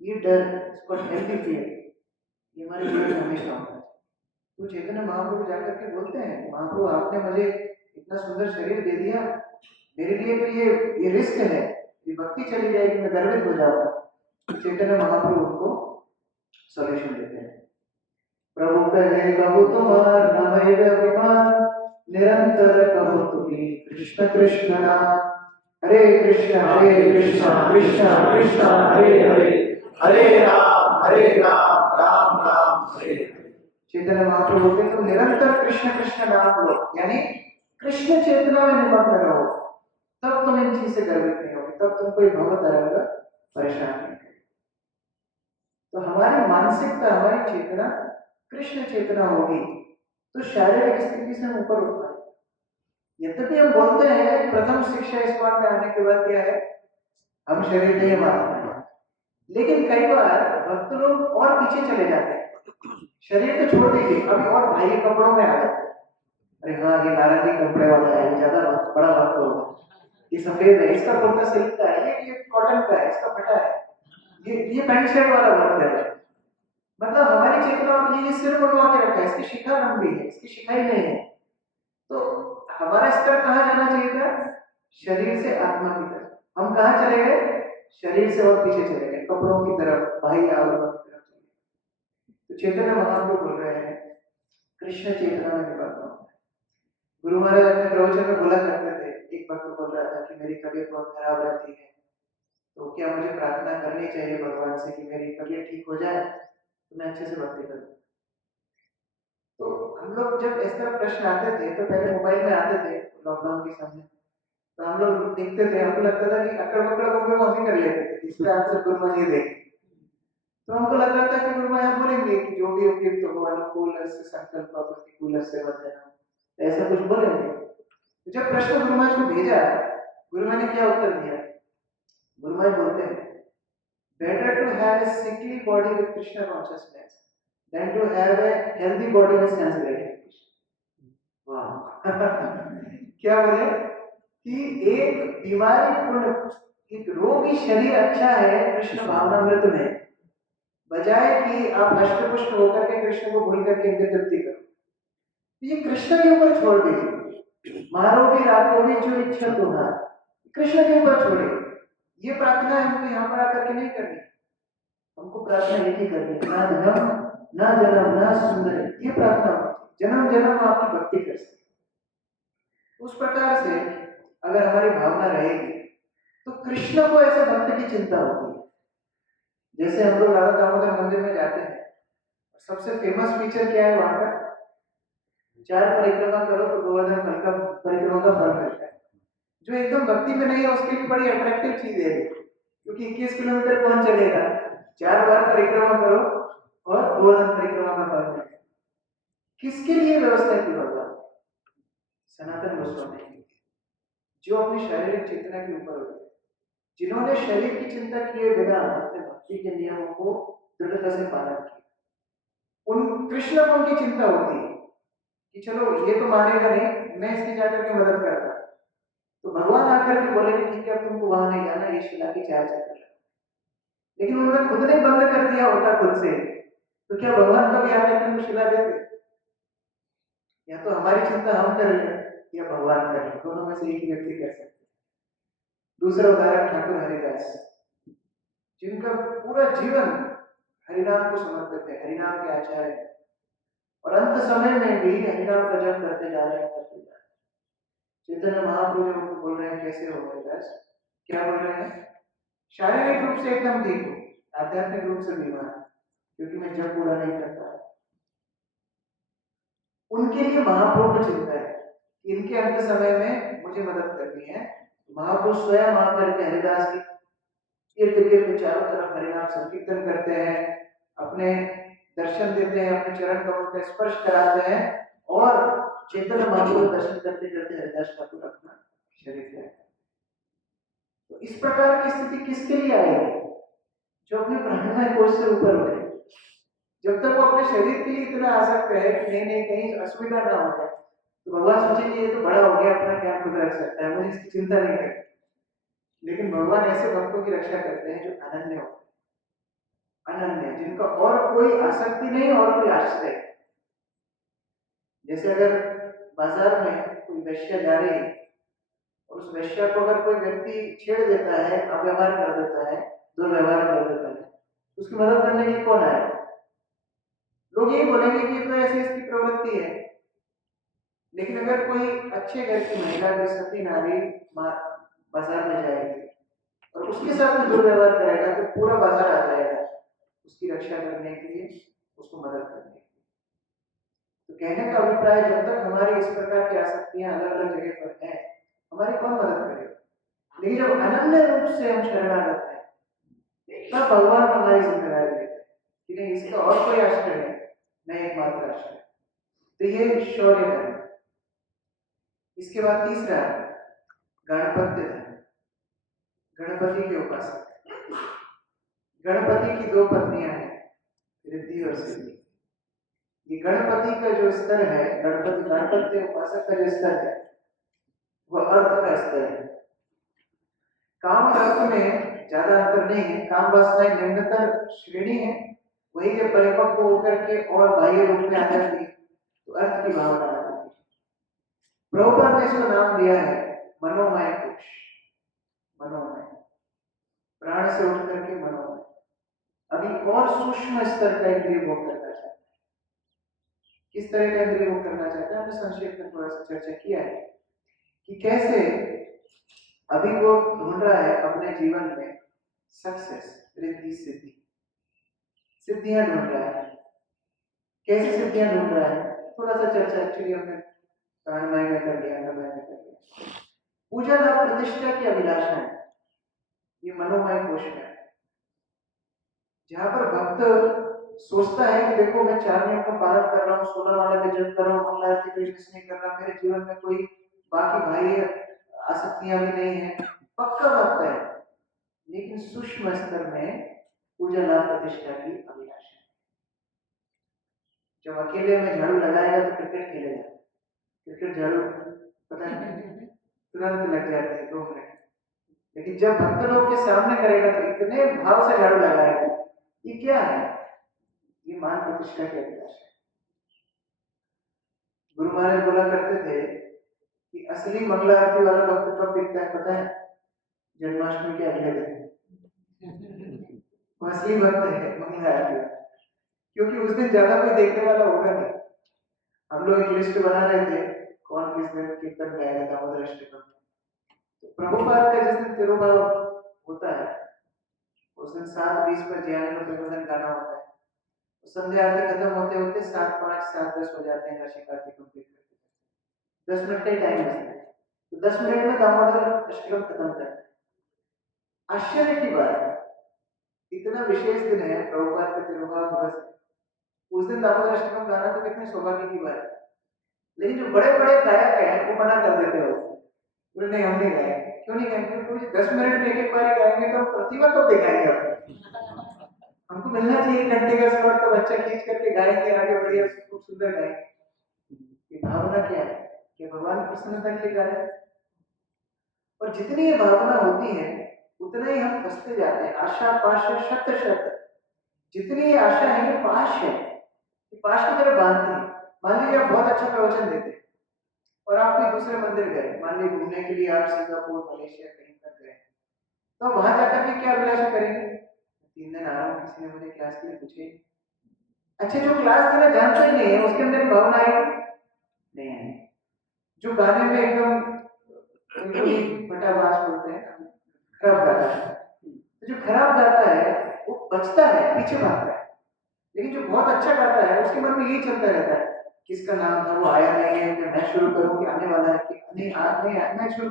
ये डर, इसको हेल्दी फियर, ये हमारे जीवन में हमेशा होता है। तो चैतन्य महाप्रभु जाकर के बोलते हैं, महाप्रभु आपने मुझे इतना सुंदर शरीर दे दिया, मेरे लिए तो ये रिस्क है, ये भक्ति चली जाएगी, मैं गर्वित हो जाऊंगा। चैतन्य महाप्रभु उनको सॉल्यूशन देते हैं। प्रभु कहे कबू तुम्हार नमः अभिमान, निरंतर कबू तुम्ही कृष्ण कृष्ण नाम। हरे कृष्ण कृष्ण कृष्ण हरे हरे, हरे राम राम राम हरे। चैतन्य महाप्रभु बोलते हैं तुम निरंतर कृष्ण कृष्ण नाम लो, यानी कृष्ण चेतना में निमग्न रहो, तब तुम इन चीज से गर्वित नहीं होगे, तब तुम कोई भव तरंग परेशान नहीं करेगी। तो हमारी मानसिकता, हमारी चेतना कृष्ण चेतना होगी तो शारीरिक स्थिति से हम ऊपर उठ पाएंगे। यद्यपि हम बोलते हैं प्रथम शिक्षा इस बात में आने के बाद क्या है, हम शरीर नहीं मानते हैं, लेकिन कई बार भक्त लोग और पीछे चले जाते हैं। शरीर तो छोड़ दीजिए, अभी और बाह्य कपड़ों में आ जाते हैं। अरे हाँ ये नारंगी कपड़े वाला है, ये ज्यादा बड़ा भक्त होगा, ये सफेद है, इसका कुर्ता सिल्क का है, ये कॉटन का है, इसका फटा है, ये पैंट शर्ट वाला भक्त है। मतलब हमारी चेतना ये सिर मुड़वा के रखा है, इसकी शिखा लंबी है, इसकी शिखा ही नहीं है। तो हमारा स्तर कहाँ जाना चाहिए था? शरीर से आत्मा की तरफ। हम कहाँ चले गए? शरीर से और पीछे चले गए, कपड़ों की तरफ, बाह्य आवरण की तरफ चले गए। तो चैतन्य महाप्रभु बोल रहे हैं कृष्ण चेतना में निमग्न हो। गुरु महाराज अपने प्रवचन में बोला करते थे, एक भक्त बोल रहा था कि मेरी तबीयत बहुत खराब रहती है, तो क्या मुझे प्रार्थना करनी चाहिए भगवान से कि मेरी तबीयत ठीक हो जाए तो मैं अच्छे से भक्ति करूं। तो हम लोग जब इस तरह प्रश्न आते थे तो पहले मोबाइल में आते थे लॉकडाउन के समय, तो हम लोग देखते थे, हमको लगता था कि अकड़ बकड़ को हम ही कर लेते थे, इस तरह से गुरुमा जी देख। तो हमको लग रहा था कि गुरुमा यहाँ बोलेंगे कि जो भी उपयुक्त हो अनुकूल से संकल्प प्रतिकूल से वचन, ऐसा कुछ बोलेंगे। तो जब प्रश्न गुरुमा जी को भेजा, गुरुमा ने क्या उत्तर दिया? गुरुमा जी बोलते हैं, better to have a sickly body with Krishna consciousness than to have a healthy body with sense gratification. वाह क्या बोले कि एक बीमारीपूर्ण, एक रोगी शरीर अच्छा है कृष्ण भावनामृत में, बजाय कि आप अष्टपुष्ट होकर के कृष्ण को भूल करके इंद्र तृप्ति करो। तो ये कृष्ण के ऊपर छोड़ दीजिए, मारो भी राखो भी जो इच्छा तुम्हारा, कृष्ण के ऊपर छोड़िए। ये प्रार्थना हमको यहाँ पर आकर के नहीं करनी, हमको प्रार्थना एक ही करनी, ना धर्म ना जन्म ना सुंदर, ये प्रार्थना जन्म जन्म आपकी भक्ति कर सकते। उस प्रकार से अगर हमारी भावना रहेगी तो कृष्ण को ऐसे भक्त की चिंता होती है। जैसे हम लोग राधा दामोदर मंदिर में जाते हैं, सबसे फेमस फीचर क्या है वहां का? 4 परिक्रमा करो तो गोवर्धन फल का परिक्रमा का फल मिलता है। जो एकदम भक्ति में नहीं है उसके लिए बड़ी अट्रैक्टिव चीज है, क्योंकि 21 किलोमीटर कौन चलेगा? 4 बार परिक्रमा करो और गोवर्धन परिक्रमा का फल मिलता है। किसके लिए व्यवस्था की भगवान? सनातन गोस्वामी, जो अपनी शारीरिक चेतना के ऊपर होते हैं, जिन्होंने शरीर की चिंता किए बिना अपने भक्ति के नियमों को दृढ़ता से पालन किया। उन कृष्ण को उनकी चिंता होती है कि चलो ये तो मानेगा नहीं, मैं इसकी जाकर के मदद करता। तो भगवान आकर के बोलेंगे ठीक है अब तुमको वहां नहीं जाना, ये शिला की 4 चक्कर। लेकिन उन्होंने खुद ने बंद कर दिया होता खुद से, तो क्या भगवान कभी आकर के उनको शिला देते? या तो हमारी चिंता हम कर लें या भगवान कर लें, दोनों में से एक ही व्यक्ति कर सकते। दूसरा उदाहरण ठाकुर हरिदास, जिनका पूरा जीवन हरिनाम को समर्पित है, हरिनाम के आचार्य हैं, और अंत समय में भी हरिनाम का जप करते जा रहे हैं, करते जा रहे हैं। चैतन्य महाप्रभु जब उनको बोल रहे हैं कैसे हो हरिदास, क्या बोल रहे हैं? शारीरिक रूप से एकदम ठीक हो, आध्यात्मिक रूप से बीमार, क्योंकि मैं जब पूरा नहीं करता। उनके लिए महाप्रभु को चिंता है, इनके अंत समय में मुझे मदद करनी है। महाप्रभु स्वयं आकर के हरिदास की इर्द गिर्द चारों तरफ हरिनाम संकीर्तन करते हैं, अपने दर्शन देते हैं, अपने चरण कमल का स्पर्श कराते हैं, और चैतन्य महाप्रभु दर्शन करते करते हरिदास ठाकुर अपना शरीर त्याग। तो इस प्रकार की स्थिति किसके लिए आएगी? जो अपने प्राणमय कोश से ऊपर उठे। जब तक वो अपने शरीर के लिए इतना आसक्त है कि नहीं नहीं कहीं असुविधा ना हो जाए, तो भगवान सोचेंगे ये तो बड़ा हो गया, अपना क्या खुद रख सकता है, मुझे इसकी चिंता नहीं करती। लेकिन भगवान ऐसे भक्तों की रक्षा करते हैं जो अनन्य होते हैं, अनन्य, जिनका और कोई आसक्ति नहीं और कोई आश्रय। जैसे अगर बाजार में कोई वेश्या जा रही है और उस वेश्या को अगर कोई व्यक्ति छेड़ देता है, अव्यवहार कर देता है, दुर्व्यवहार कर देता है, उसकी मदद करने के लिए कौन आएगा? लोग यही बोलेंगे कि तो ऐसे इसकी प्रवृत्ति है। लेकिन अगर कोई अच्छे घर की महिला, कोई सती नारी बाजार में जाएगी और उसके साथ में दुर्व्यवहार करेगा, तो पूरा बाजार आ जाएगा उसकी रक्षा करने के लिए, उसको मदद करने के लिए। तो कहने का अभिप्राय, जब तक हमारी इस प्रकार की आसक्तियां अलग अलग जगह पर हैं, हमारी कौन मदद करेगा? लेकिन जब अनन्य रूप से हम शरणागत हैं, तब भगवान हमारी जिम्मेदारी लेते हैं कि नहीं, इसका और कोई आश्रय है, मैं एकमात्र आश्रय। तो ये शौर्य धर्म। इसके बाद तीसरा गणपत्य धर्म, गणपति के उपासक। गणपति की 2 पत्नियां हैं, रिद्धि और सिद्धि। ये गणपति का जो स्तर है, गणपति उपासक का जो स्तर है, वह अर्थ का स्तर है। काम और अर्थ में ज्यादा अंतर नहीं है, काम वासनाएं निम्नतर श्रेणी है, वही जब परिपक्व होकर के और बाह्य रूप में आ जाती तो अर्थ की भावना आ जाती है। प्रभुपाद ने इसको नाम दिया है मनोमय कोश। मनोमय, प्राण से उठ करके मनोमय। अभी और सूक्ष्म स्तर का इंद्रिय भोग करना चाहता है। किस तरह का इंद्रिय भोग करना चाहता है? हमने संक्षेप में थोड़ा सा चर्चा किया है कि कैसे अभी वो ढूंढ रहा है अपने जीवन में सक्सेस, रिद्धि, सिद्धि, सिद्धियां ढूंढ रहा है। कैसे सिद्धियां ढूंढ रहा है? थोड़ा सा चर्चा एक्चुअली हमने प्राणमय में कर लिया, अन्नमय में कर लिया। पूजा लाभ प्रतिष्ठा की अभिलाषा है, ये मनोमय कोश में है। जहां पर भक्त सोचता है कि देखो मैं 4 नियम का पालन कर रहा हूँ, 16 माला का जप कर रहा हूँ, मंगला आरती कोई मिस नहीं कर रहा, मेरे जीवन में कोई बाकी बाह्य आसक्तियां भी नहीं है, पक्का भक्त है, लेकिन सूक्ष्म स्तर में पूजा लाभ प्रतिष्ठा की अभिलाषा है। जब अकेले में झाड़ू लगाएगा तो क्रिकेट खेलेगा, क्रिकेट झाड़ू पता नहीं तुरंत लग जाते हैं 2 मिनट, लेकिन जब भक्त लोग के सामने करेगा तो इतने भाव से झाड़ू लगाएगा। ये क्या है? ये मान प्रतिष्ठा की अभिलाषा है। गुरु महाराज बोला करते थे कि असली मंगला आरती वाला भक्त कब दिखता है पता है? जन्माष्टमी के अगले दिन वो असली भक्त है मंगला आरती वाला, क्योंकि उस दिन ज्यादा कोई देखने वाला होगा नहीं। हम लोग एक लिस्ट बना रहे थे कौन किस दिन कीर्तन गाएगा दामोदर अष्टकम, तो प्रभुपाद का जिस दिन तिरुभाव होता है उस दिन 7:20 पर ज्ञान में प्रबंधन गाना होता है, तो संध्या आरती खत्म होते होते 7:05 7:10 हो जाते हैं वार्षिक आरती कंप्लीट करते, 10 मिनट का ही टाइम बचता है, तो 10 मिनट में दामोदर अष्टकम खत्म करते हैं। आश्चर्य की बात है, इतना विशेष दिन है प्रभुपाद का तिरुभाव दिवस, उस दिन दामोदर अष्टकम गाना तो कितने सौभाग्य की बात है, लेकिन जो बड़े बड़े गायक हैं वो मना कर देते हैं उसको, बोले नहीं हम नहीं गाएंगे। क्यों नहीं गाएंगे? क्योंकि 10 मिनट में एक बार गाएंगे तो प्रतिभा कब दिखाएंगे आपको? हमको मिलना चाहिए घंटे का स्लॉट, तो बच्चा खींच करके गाएंगे आगे बढ़िया खूब सुंदर गाएंगे। ये भावना क्या है कि भगवान की प्रसन्नता के लिए गा रहे हैं, और जितनी ये भावना होती है उतना ही हम फंसते जाते हैं। आशा पाश शत शत, जितनी ये आशा है ये पाश है, ये पाश की तरह बांधती है। मान लीजिए आप बहुत अच्छा प्रवचन देते हैं और आप कोई दूसरे मंदिर गए, मान लीजिए घूमने के लिए आप सिंगापुर मलेशिया कहीं पर गए, तो वहां जाकर के क्या अभिलाषा करेंगे? 3 दिन आ रहा हूँ, किसी ने मुझे क्लास के लिए पूछे, अच्छा जो क्लास देना जानता ही नहीं है उसके अंदर भावना आएगी नहीं है। जो गाने में एकदम बटाबाज बोलते हैं, खराब गाता है, तो जो खराब गाता है वो बचता है, पीछे भागता है, लेकिन जो बहुत अच्छा गाता है उसके मन में यही चलता रहता है, किसका नाम था वो आया नहीं है, कि मैं शुरू करूं कि आने वाला है, कि नहीं आज नहीं मैं शुरू,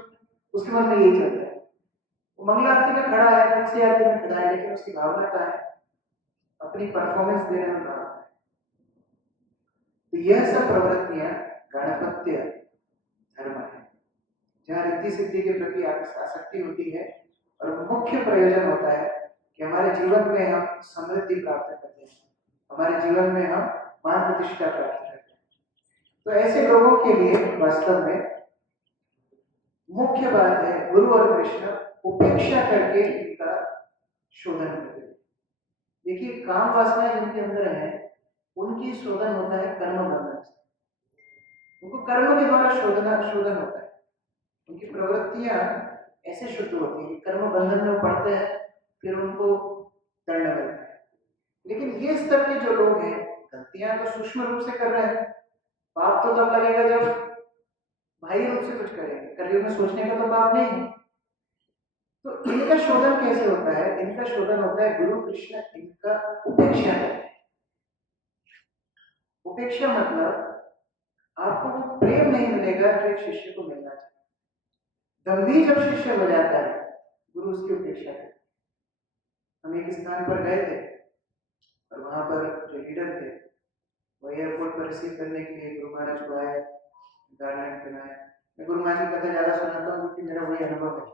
उसके मन में यही चलता है। वो मंगला आरती में खड़ा है, तुलसी आरती में खड़ा है, लेकिन उसकी भावना क्या है? अपनी परफॉर्मेंस देने में भावना है। तो यह सब प्रवृत्तियां गणपत्य धर्म है, जहाँ रिद्धि सिद्धि के प्रति आसक्ति होती है, और मुख्य प्रयोजन होता है कि हमारे जीवन में हम समृद्धि प्राप्त करते हैं, हमारे जीवन में हम मान प्रतिष्ठा प्राप्त करते हैं। तो ऐसे लोगों के लिए वास्तव में मुख्य बात है गुरु और कृष्ण उपेक्षा करके इनका शोधन करते हैं। देखिए काम वासना जिनके अंदर है उनकी शोधन होता है कर्म बंधन से, उनको कर्म के द्वारा शोधन होता है, उनकी प्रवृत्तियां ऐसे शुद्ध होती है कि कर्म बंधन में पड़ते हैं, फिर उनको दंड मिलता है। लेकिन ये स्तर के जो लोग हैं गलतियां तो सूक्ष्म रूप से कर रहे हैं, पाप तो तब लगेगा जब भाई रूप से कुछ करेंगे, कलयुग में सोचने का तो पाप नहीं है। तो इनका शोधन कैसे होता है? इनका शोधन होता है गुरु कृष्ण इनका उपेक्षा करते हैं। उपेक्षा मतलब आपको वो प्रेम नहीं मिलेगा जो एक शिष्य को मिलना चाहिए। गंभीर जब शिष्य हो जाता है गुरु उसकी उपेक्षा करते हैं। हम एक स्थान पर गए थे और वहां पर जो लीडर थे वो एयरपोर्ट पर रिसीव करने के लिए गुरु महाराज को आए, गार्लैंड पहनाए। मैं गुरु महाराज की कथा ज्यादा सुनाता हूँ क्योंकि मेरा वही अनुभव है।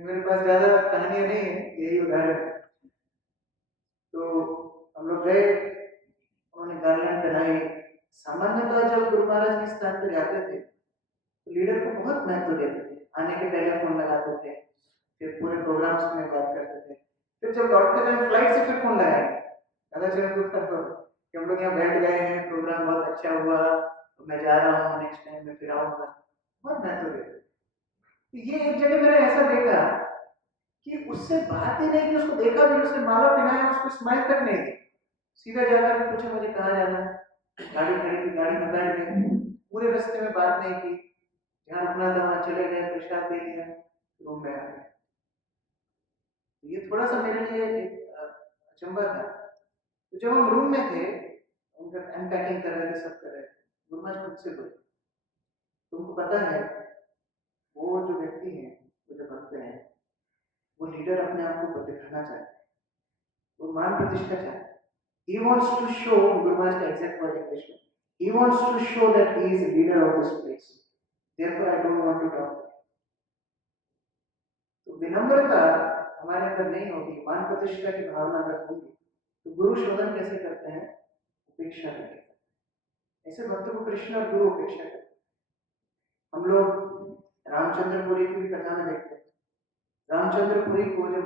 मेरे पास ज्यादा कहानियां नहीं है, यही उदाहरण है। तो हम लोग गए, उन्होंने गार्लैंड पहनाई। सामान्यतः जब गुरु महाराज के स्थान पर जाते थे तो लीडर को बहुत महत्व देते थे, आने के पहले फोन लगाते थे, फिर पूरे प्रोग्राम्स में बात करते थे, फिर जब लौटते थे फ्लाइट से फिर फोन लगाएंगे, कि हम लोग यहाँ बैठ गए हैं, प्रोग्राम बहुत अच्छा हुआ, तो मैं जा रहा हूँ, नेक्स्ट टाइम मैं फिर आऊंगा, बहुत महत्व देते। तो ये एक जगह मैंने ऐसा देखा कि उससे बात ही नहीं की, उसको देखा भी, उसने माला पहनाया, उसको स्माइल तक नहीं दी, सीधा जाकर के पूछा मुझे कहाँ जाना है, गाड़ी खड़ी थी, गाड़ी में बैठ गए, पूरे रास्ते में बात नहीं की, जहाँ रुकना था वहां चले गए, प्रसाद दे दिया, रूम में आ गए। ये थोड़ा सा मेरे लिए एक अचंभा था। तो जब हम रूम में थे उनका अनपैकिंग कर रहे थे, सब कर रहे थे। गुरु महाराज खुद से बोले, तुमको पता है वो जो व्यक्ति है, वो जो भक्त है, वो लीडर अपने आप को दिखाना चाहते हैं, वो मान प्रतिष्ठा चाहते हैं। He wants to show, Guru Maharaj का exact word English में, he wants to show that he is leader of this place. Therefore, I don't want to talk. तो विनम्रता हमारे अंदर नहीं होगी, मान प्रतिष्ठा की भावना अगर होगी, तो गुरु शोधन कैसे करते हैं? उपेक्षा करके। ऐसे भक्तों को कृष्ण और गुरु उपेक्षा करते हैं। हम लोग रामचंद्रपुरी की भी कथा में देखते हैं। रामचंद्रपुरी को जो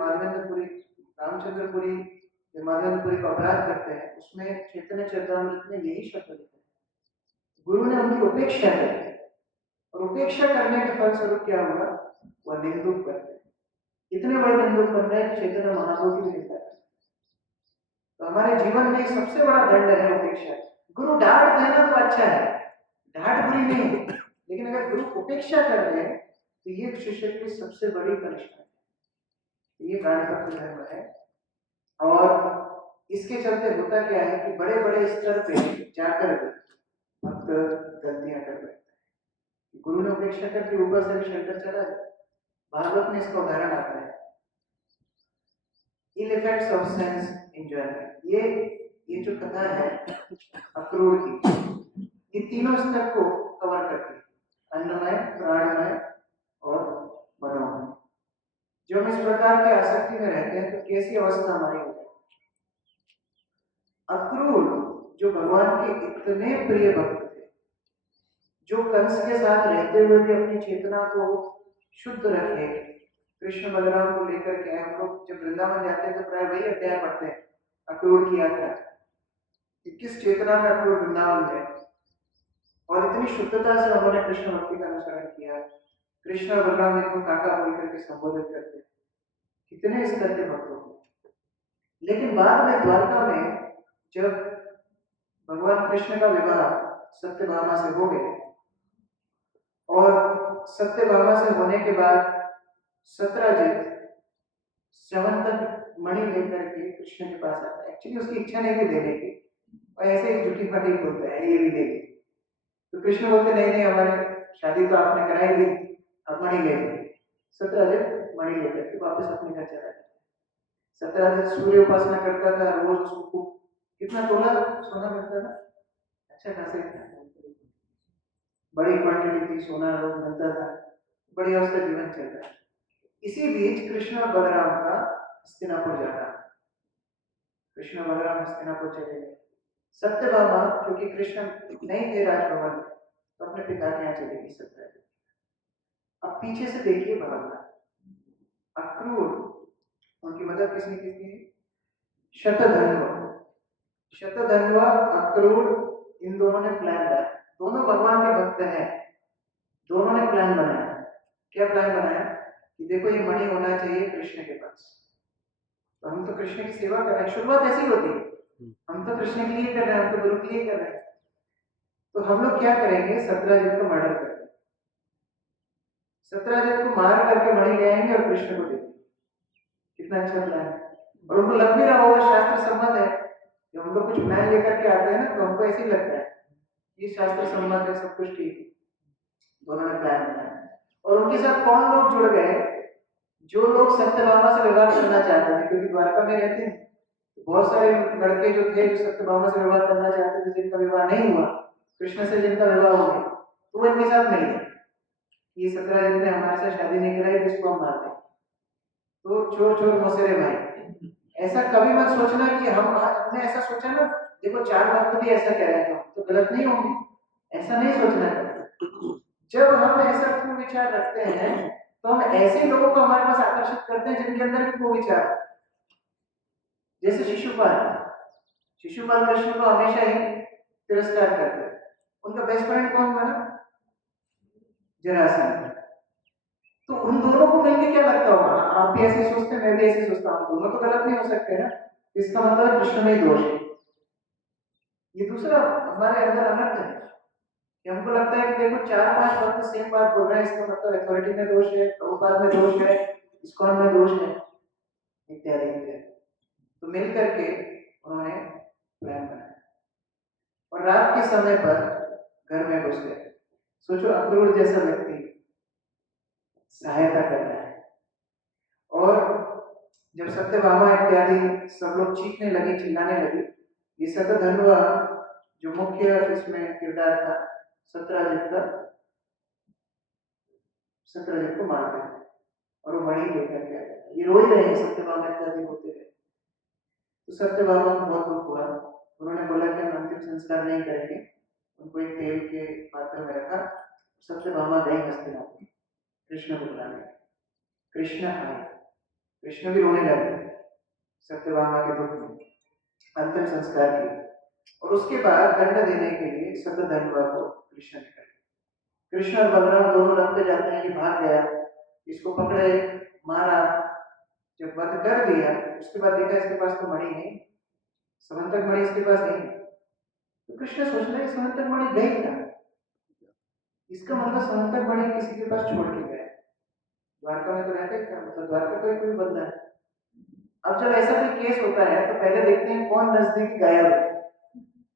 माधवेंद्रपुरी का अपराध करते हैं, उसमें चैतन्य चरितामृत में यही शब्द लिखे हैं, गुरु ने उनकी उपेक्षा की, और उपेक्षा करने के फलस्वरूप क्या हुआ? वह निंदुक करते हैं, इतने बड़े निंदुक बन रहे कि चैतन्य महाप्रभु की भी निंदा करते। तो हमारे जीवन में सबसे बड़ा दंड है उपेक्षा। गुरु डांट देना तो अच्छा है, डांट बुरी नहीं, लेकिन अगर गुरु उपेक्षा कर दे तो ये शिष्य की सबसे बड़ी पनिशमेंट है। ये प्राणिपत्र धर्म है। और इसके चलते होता क्या है कि बड़े बड़े स्तर पे जाकर भक्त गलतियां कर बैठते हैं। गुरु ने उपेक्षा करके ऊपर से भी शंकर चला जाए। भागवत में इसका उदाहरण आता है, ill effects of sense enjoyment. ये जो कथा है अक्रूर की, ये तीनों स्तर को कवर करती है, अन्नमय, प्राणमय और मनोमय। जो हम इस प्रकार की आसक्ति में रहते हैं तो कैसी अवस्था हमारी होती है? अक्रूर जो भगवान के इतने प्रिय भक्त थे, जो कंस के साथ रहते हुए भी अपनी चेतना को शुद्ध रखे, कृष्ण बलराम को लेकर के हम लोग जब वृंदावन जाते हैं तो प्राय वही अध्याय पढ़ते हैं, अक्रूर की यात्रा, किस चेतना में अक्रूर वृंदावन गए और इतनी शुद्धता से उन्होंने कृष्ण भक्ति का अनुसरण किया। कृष्ण और बलराम इनको काका बोलकर के संबोधित करते, कितने स्तर के भक्त होंगे। लेकिन बाद में द्वारका में जब भगवान कृष्ण का विवाह सत्यभामा से हो गया और सत्यभामा से होने के बाद सत्यजित च्यवंतक मणि लेकर के कृष्ण के पास आता है। एक्चुअली उसकी इच्छा नहीं थी देने की, और ऐसे ही झूठी फटी बोलता है ये भी देगी। तो कृष्ण बोलते नहीं नहीं, हमारे शादी तो आपने कराई दी, अब मणि ले ली। सत्यजित मणि लेकर के वापस अपने घर चला गया। सत्यजित सूर्य उपासना करता था, रोज उसको कितना तोला सोना मिलता था, अच्छा खासे बड़ी क्वांटिटी थी, सोना रोज मिलता था, बढ़िया उसका जीवन चल रहा है। इसी बीच कृष्ण और बलराम का हस्तिनापुर जाना, कृष्ण और बलराम हस्तिनापुर चले गए। सत्यभामा क्योंकि कृष्ण नहीं थे राजभवन में, तो अपने पिता के यहाँ चली गई सत्यजित। अब पीछे से देखिए भावना, अक्रूर उनकी मदद किसने की थी? शतधन्व अक्रूर, इन दोनों ने प्लान बनाया। दोनों भगवान के भक्त हैं, दोनों ने प्लान बनाया। क्या प्लान बनाया? कि देखो ये मणि होना चाहिए कृष्ण के पास, तो हम तो कृष्ण की सेवा कर रहे हैं। शुरुआत ऐसी होती है, हम तो कृष्ण के लिए कर रहे हैं, हम तो गुरु के लिए कर रहे हैं, तो हम लोग क्या करेंगे? सत्यजित को मर्डर करेंगे, सत्यजित को मार करके मणि ले आएंगे और कृष्ण को दे देंगे। कितना अच्छा प्लान है। और उनको लग भी रहा होगा, शास्त्र सम्मत है। जब हम लोग कुछ प्लान लेकर के आते हैं ना, तो हमको ऐसे ही लगता है ये शास्त्र सम्मत है, सब कुछ ठीक है। दोनों ने प्लान बनाया और उनके साथ कौन लोग जुड़ गए? जो लोग सत्यभामा से विवाह करना चाहते थे, क्योंकि द्वारका में रहते हैं बहुत सारे लड़के जो थे जो सत्यभामा से विवाह करना चाहते थे, जिनका विवाह नहीं हुआ, कृष्ण से जिनका विवाह हो गया, तो वो इनके साथ मिल गए। ये सत्यजित ने हमारे साथ शादी नहीं कराई, जिसको हम मारते। तो चोर चोर मौसेरे भाई, ऐसा कभी मत सोचना कि हमने ऐसा सोचा ना, देखो चार भक्त भी ऐसा कह रहे हैं तो गलत नहीं होंगे, ऐसा नहीं सोचना चाहिए। जब हम ऐसा कुविचार रखते हैं तो हम ऐसे लोगों को हमारे पास आकर्षित करते हैं जिनके अंदर भी कुविचार। जैसे शिशुपाल कृष्ण को हमेशा ही तिरस्कार करते हैं। उनका बेस्ट फ्रेंड कौन बना? जरासंध। तो उन दोनों को मिलकर क्या लगता होगा? आप भी ऐसे सोचते हैं, मैं भी ऐसे सोचता हूँ, दोनों तो गलत नहीं हो सकते ना। इसका मतलब कृष्ण में दोष है। ये दूसरा हमारे अंदर अनर्थ है कि हमको लगता है कि देखो चार पांच भक्त सेम बात बोल रहे हैं, इसका मतलब अथॉरिटी में दोष है, प्रभुपाद में दोष है, इस्कॉन में दोष है, इत्यादि इत्यादि। तो मिल करके उन्होंने प्लान बनाया। और रात के समय पर घर में घुस गए। सोचो, अक्रूर जैसा व्यक्ति सहायता कर रहा है, और जब सत्यभामा इत्यादि सब लोग चीखने लगे, चिल्लाने लगे, ये शतधन्वा जो मुख्य इसमें किरदार था सत्रजित को मारते हैं और वो मणि लेकर के आया। ये रो ही रहे हैं, सत्यभामा इत्यादि होते रहे। तो सत्यभामा को बहुत दुख हुआ। उन्होंने बोला कि हम अंतिम संस्कार नहीं करेंगे। उनको एक तेल के पात्र में रखा। सत्यभामा गई हस्तिनापुर कृष्ण को बुलाने। कृष्ण आए, कृष्ण भी रोने लगे सत्यभामा के दुख में। अंतिम संस्कार किए और उसके बाद दंड देने के लिए शतधन्वा को कृष्ण निकले। कृष्ण और बलराम दोनों रथ पे जाते हैं। ये भाग गया, इसको पकड़े, मारा। जब वध कर दिया उसके बाद देखा इसके पास तो मणि नहीं, समंतक मणि इसके पास नहीं। तो कृष्ण सोच रहे समंतक मणि गई क्या? इसका मतलब समंतक मणि किसी के पास छोड़ के गया। द्वारका में तो रहते क्या, मतलब द्वारका कोई बंदा है। अब जब ऐसा कोई केस होता है तो पहले देखते हैं कौन नजदीक गायब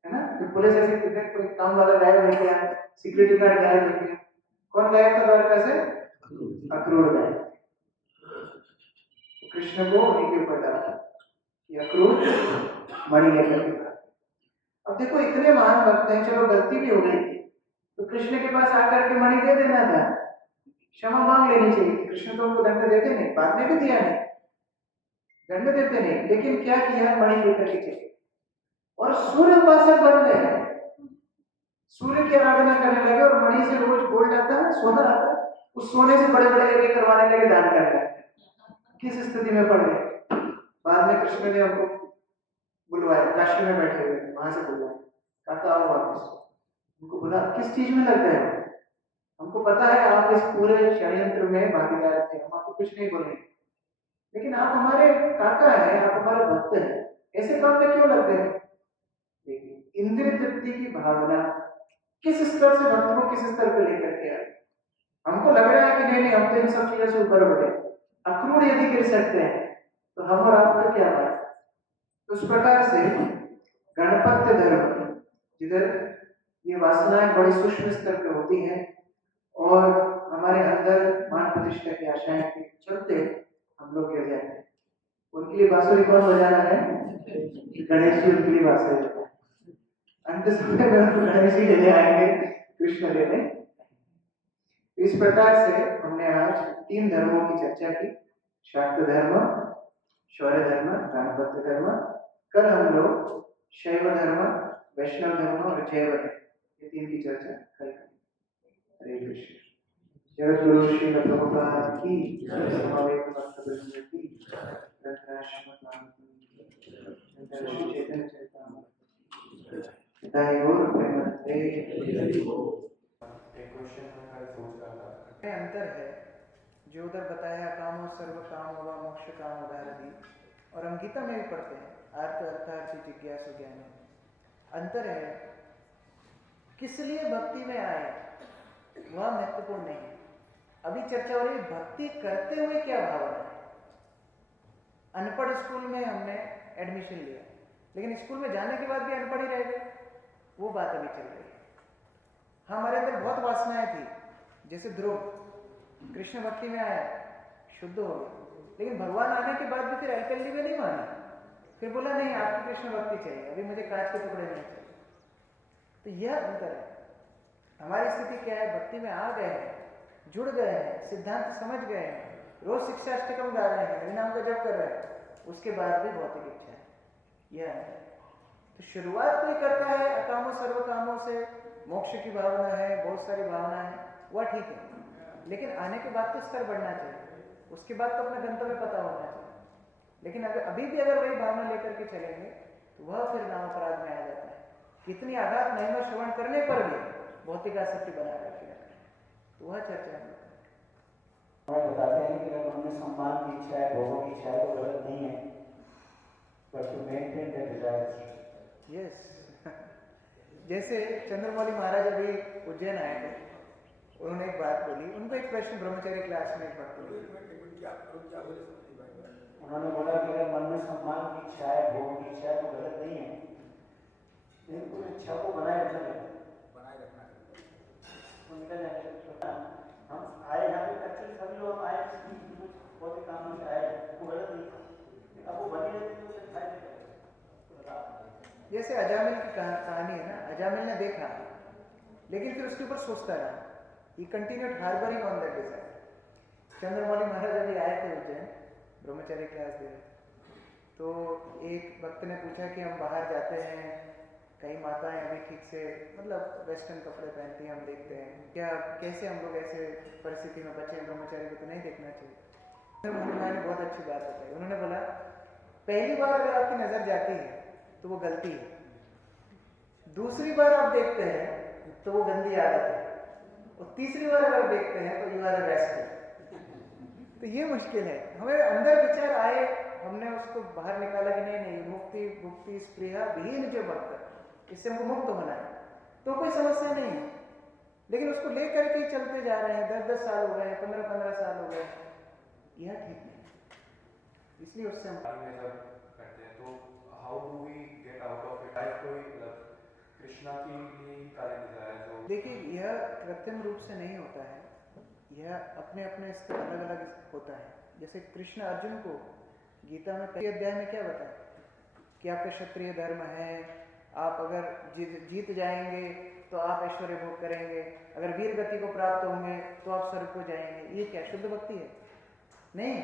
है ना। तो पुलिस ऐसे कोई काम वाला गायब है क्या, सिक्योरिटी गार्ड गायब है क्या, कौन गायब था द्वारका से? अक्रूर गायब। कृष्ण को उन्हीं के ऊपर डाला कि अक्रूर मणि लेकर के। अब देखो, इतने महान भक्त हैं, चलो गलती भी हो गई तो कृष्ण के पास आकर के मणि दे देना था, क्षमा मांग लेनी चाहिए थी। कृष्ण तो उनको दंड देते नहीं, बाद में भी दिया नहीं, दंड देते नहीं, लेकिन क्या किया, मणि लेकर के चले और सूर्य उपासक बन गए। सूर्य की आराधना करने लगे और मणि से रोज गोल्ड आता है, सोना आता है, उस सोने से बड़े बड़े एरिया करवाने लगे, दान करने लगे। किस स्थिति में पड़ गए? बाद में कृष्ण ने उनको बुलवाया, काशी में बैठे हुए, वहां से बुलवाया, कहा आओ वापस। उनको बोला किस चीज में लग गए? हमको पता है आप इस पूरे षड्यंत्र में भागीदार थे, हम आपको कुछ नहीं बोलेंगे, लेकिन आप हमारे काका हैं, आप हमारे भक्त हैं, ऐसे काम में क्यों लग गए? इंद्रिय तृप्ति की भावना किस स्तर से भक्त को किस स्तर पर लेकर के आए। हमको लग रहा है कि नहीं नहीं, हम तो इन सब चीजों से ऊपर उठ गए। अक्रूर यदि गिर सकते हैं तो हम और आपका क्या बात। तो उस प्रकार से गणपत्य धर्म, जिधर ये वासनाएं बड़ी सूक्ष्म स्तर पर होती हैं और हमारे अंदर मान प्रतिष्ठा की आशाएं के चलते हम लोग गिर जाते हैं। उनके लिए बांसुरी कौन बजा रहा है? गणेश जी उनके लिए बांसुरी बजा। अंत समय में उनको गणेश जी लेने आएंगे, कृष्ण लेने। इस प्रकार से हमने आज 3 धर्मों की चर्चा की, शाक्त धर्म, शौर्य धर्म, गणपत्य धर्म। कल हम लोग शैव धर्म, वैष्णव धर्म और जैव धर्म, ये 3 की चर्चा करेंगे। हरे कृष्ण। जय गुरु श्री प्रभुपाद की, समवेत भक्तवृंद की, चैतन्य चरितामृत अंतर है जो उधर बताया, कामो सर्व काम व मोक्ष काम उदाहरणी, और हम गीता में भी पढ़ते हैं अर्थ अर्थार्थी जिज्ञासु ज्ञानी। अंतर है, किस लिए भक्ति में आए वह महत्वपूर्ण नहीं है। अभी चर्चा हो रही है भक्ति करते हुए क्या भावना है। अनपढ़ स्कूल में हमने एडमिशन लिया, लेकिन स्कूल में जाने के बाद भी अनपढ़ ही रह गए, वो बात अभी चल रही है। हमारे अंदर बहुत वासनाएं थी, जैसे ध्रुव कृष्ण भक्ति में आया, शुद्ध हो गया, लेकिन भगवान आने के बाद भी फिर अल्कली में नहीं माना, फिर बोला नहीं आपकी कृष्ण भक्ति चाहिए, अभी मुझे कांच के टुकड़े नहीं चाहिए। तो यह अंतर है। हमारी स्थिति क्या है, भक्ति में आ गए हैं, जुड़ गए हैं, सिद्धांत समझ गए हैं, रोज शिक्षा अष्टकम गा रहे हैं, हरिनाम का जप कर रहे हैं, उसके बाद भी भौतिक इच्छा है, यह अंतर है। तो शुरुआत कोई करता है अकामों सर्व कामों से, मोक्ष की भावना है, बहुत सारी भावना है, वह ठीक है, लेकिन आने के बाद तो स्तर बढ़ना चाहिए, उसके बाद तो अपना गंतव्य पता होना चाहिए। लेकिन अगर अभी भी अगर वही भावना लेकर के चलेंगे तो वह फिर नाम अपराध में आ जाता है। कितनी आघात महिमा श्रवण करने पर भी भौतिक आसक्ति बना रखी है, तो वह चर्चा है। बताते हैं कि अगर हमने सम्मान की इच्छा है, भोगों की इच्छा है, तो गलत नहीं है, but to maintain the desires. Yes, जैसे चंद्रमौली महाराज अभी उज्जैन आए थे, उन्होंने एक बात बोली, उनको एक प्रश्न ब्रह्मचर्य क्लास में एक बात बोली, उन्होंने बोला कि अगर मन में सम्मान की इच्छा है, भोग की इच्छा है, तो गलत नहीं है, इनको इच्छा को बनाए रखना है, उनका हम आए यहाँ पे एक्चुअली सभी लोग आए बहुत ही काम से आए, वो गलत नहीं था, अब वो बनी रहती है उसे फायदे करेगा। जैसे अजामिल की कहानी है ना, अजामिल ने देखा लेकिन फिर उसके ऊपर सोचता रहा, he continued harboring on that desire. Chandramouli Maharaj अभी आए थे उज्जैन ब्रह्मचारी क्लास देने, तो एक भक्त ने पूछा कि हम बाहर जाते हैं, कई माताएं अभी ठीक से मतलब वेस्टर्न कपड़े पहनती हैं, हम देखते हैं, क्या कैसे हम लोग ऐसे परिस्थिति में बचे, ब्रह्मचारी को तो नहीं देखना चाहिए। चंद्रमौली ने बहुत अच्छी बात बताई, उन्होंने बोला पहली बार अगर आपकी नजर जाती है तो वो गलती है, दूसरी बार आप देखते हैं तो वो गंदी आदत है, और तीसरी बार अगर देखते हैं तो यू आर अरेस्टेड। तो ये मुश्किल है, हमें अंदर विचार आए, हमने उसको बाहर निकाला कि नहीं नहीं मुक्ति मुक्ति स्प्रिया विहीन जो भक्त, इससे हमको मुक्त होना है, तो कोई समस्या नहीं है। लेकिन उसको लेकर के चलते जा रहे हैं, 10-10 साल हो गए, 15-15 साल हो गए, यह ठीक नहीं। इसलिए उससे हम करते हैं तो how do we get out of it? कोई कृष्णा की कार्य है जो देखिए यह कृत्रिम रूप से नहीं होता है, यह अपने अपने स्तर अलग अलग होता है। जैसे कृष्ण अर्जुन को गीता में पहले अध्याय में क्या बताया कि आपका क्षत्रिय धर्म है, आप अगर जीत जाएंगे तो आप ऐश्वर्य भोग करेंगे, अगर वीर गति को प्राप्त होंगे तो आप स्वर्ग को जाएंगे। ये क्या शुद्ध भक्ति है? नहीं।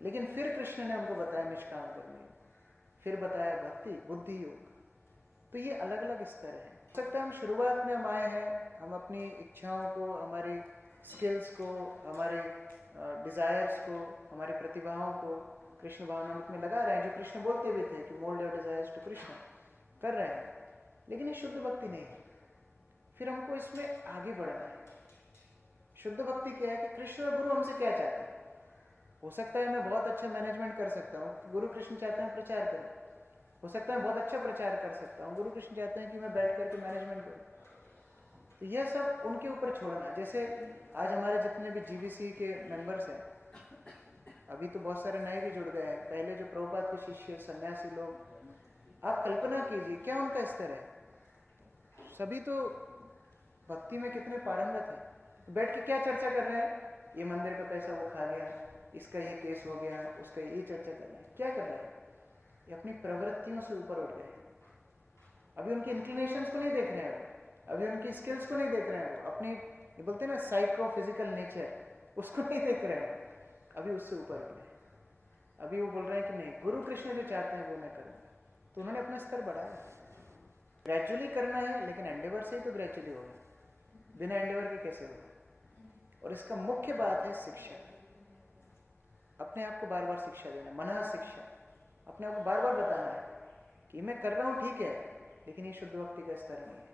लेकिन फिर कृष्ण ने हमको बताया निष्काम करने, फिर बताया भक्ति बुद्धि योग। तो ये अलग अलग स्तर है। हो सकता है हम शुरुआत में हम आए हैं, हम अपनी इच्छाओं को, हमारी स्किल्स को, हमारे डिजायर्स को, हमारी प्रतिभाओं को कृष्ण भावना में लगा रहे हैं, जो कृष्ण बोलते भी थे कि mould your desires to Krishna, कर रहे हैं, लेकिन ये शुद्ध भक्ति नहीं है। फिर हमको इसमें आगे बढ़ना है। शुद्ध भक्ति क्या है कि कृष्ण और गुरु हमसे क्या चाहते हैं। हो सकता है मैं बहुत अच्छा मैनेजमेंट कर सकता हूँ, गुरु कृष्ण चाहते हैं प्रचार करें। हो सकता है बहुत अच्छा प्रचार कर सकता हूँ, गुरु कृष्ण चाहते हैं कि मैं बैठ करके मैनेजमेंट करूँ। तो यह सब उनके ऊपर छोड़ना। जैसे आज हमारे जितने भी जीबीसी के मेंबर्स हैं, अभी तो बहुत सारे नए भी जुड़ गए हैं, पहले जो प्रभुपाद के शिष्य सन्यासी लोग, आप कल्पना कीजिए क्या उनका स्तर है। सभी तो भक्ति में कितने पारंगत हैं, बैठ के क्या चर्चा कर रहे हैं, ये मंदिर का पैसा वो खा लिया, इसका ये केस हो गया, उसका ये चर्चा कर रहे हैं। क्या कर रहे हैं? ये अपनी प्रवृत्तियों से ऊपर उठ गए। अभी उनकी इंक्लिनेशंस को नहीं देख रहे हैं, अभी उनकी स्किल्स को नहीं देख रहे हैं, अपनी ये बोलते हैं ना साइको फिजिकल नेचर, उसको नहीं देख रहे हैं, अभी उससे ऊपर उठ गए। अभी वो बोल रहे हैं कि नहीं, गुरु कृष्ण जो चाहते हैं वो मैं करूँ। तो उन्होंने अपना स्तर बढ़ाया। ग्रेजुअली करना है, लेकिन एंडेवर से ही तो ग्रेजुअली होगा, बिना एंडेवर के कैसे होगा। और इसका मुख्य बात है शिक्षा। अपने आप को बार बार शिक्षा देना, मना शिक्षा, अपने आप को बार बार बताना है कि मैं कर रहा हूं ठीक है, लेकिन ये शुद्ध भक्ति का स्तर नहीं है।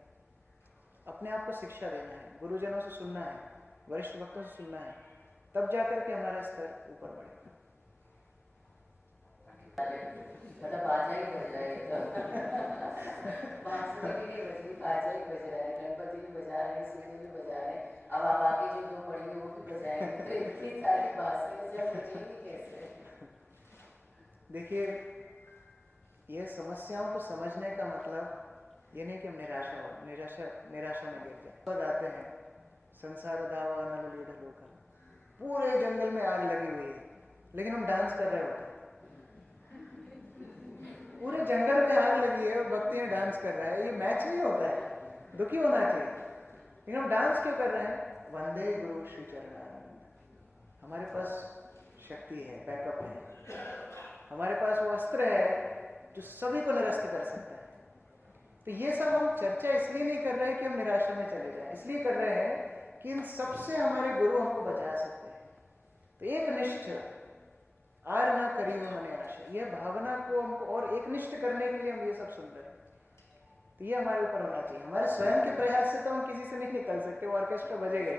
अपने आप को शिक्षा देना है, गुरुजनों से सुनना है, वरिष्ठ भक्तों से सुनना है, तब जाकर के हमारा स्तर ऊपर बढ़ेगा। मतलब बाजा ही बज रहा है, बांसुरी भी नहीं बज रही, बाजा ही बज रहा है, गणपति भी बजा रहे हैं, सीढ़ी भी बजा रहे हैं। अब आप आगे जो दो पढ़ी वो भी बजाएंगे, तो इतनी सारी बांसुरी से बजेंगी कैसे? देखिए ये समस्याओं को समझने का मतलब ये नहीं कि हम निराशा में गिर गए। सब आते हैं संसार दावा नल लीड लोका, पूरे जंगल में आग लगी हुई है, लेकिन हम डांस कर रहे होते हैं। पूरे जंगल में आग लगी है और भक्ति में डांस कर रहा है, ये मैच नहीं होता है, दुखी होना चाहिए। लेकिन हम डांस क्यों कर रहे हैं? वंदे गुरु श्री चरणा। हमारे पास शक्ति है, बैकअप है, हमारे पास वो अस्त्र है जो सभी को निरस्त कर सकता है। तो ये सब हम चर्चा इसलिए नहीं कर रहे हैं कि हम निराशा में चले जाएं, इसलिए कर रहे हैं कि इन सबसे हमारे गुरु हमको बचा सकते हैं। तो एक निष्ठ आर ना करी हो मने आशा, यह भावना को हमको और एक निष्ठ करने के लिए हम ये सब सुन रहे हैं। तो ये हमारे ऊपर होना चाहिए। हमारे स्वयं के प्रयास से तो हम किसी से नहीं निकल सकते, वो ऑर्केस्ट्रा बजेगा,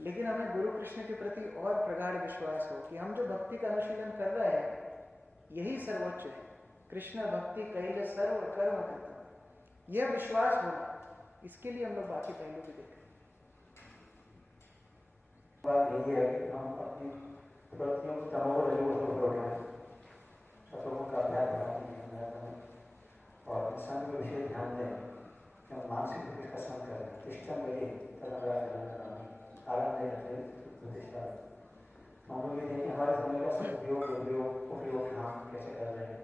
लेकिन हमें गुरु कृष्ण के प्रति और प्रगाढ़ विश्वास हो कि हम जो भक्ति का अनुशीलन कर रहे हैं यही सर्वोच्च है। कृष्ण भक्ति कैल सर्व कर्म करता, यह विश्वास होना, इसके लिए हम लोग बाकी पहलू भी देखें। बात यही है कि हम अपनी प्रवृत्तियों को तमोगुण रजोगुण को रोकें, सतोगुण का अभ्यास बनाते हैं और इंसान को विशेष ध्यान विशेषता। हम लोग ये देखें हमारे समय का उपयोग हम कैसे कर रहे हैं,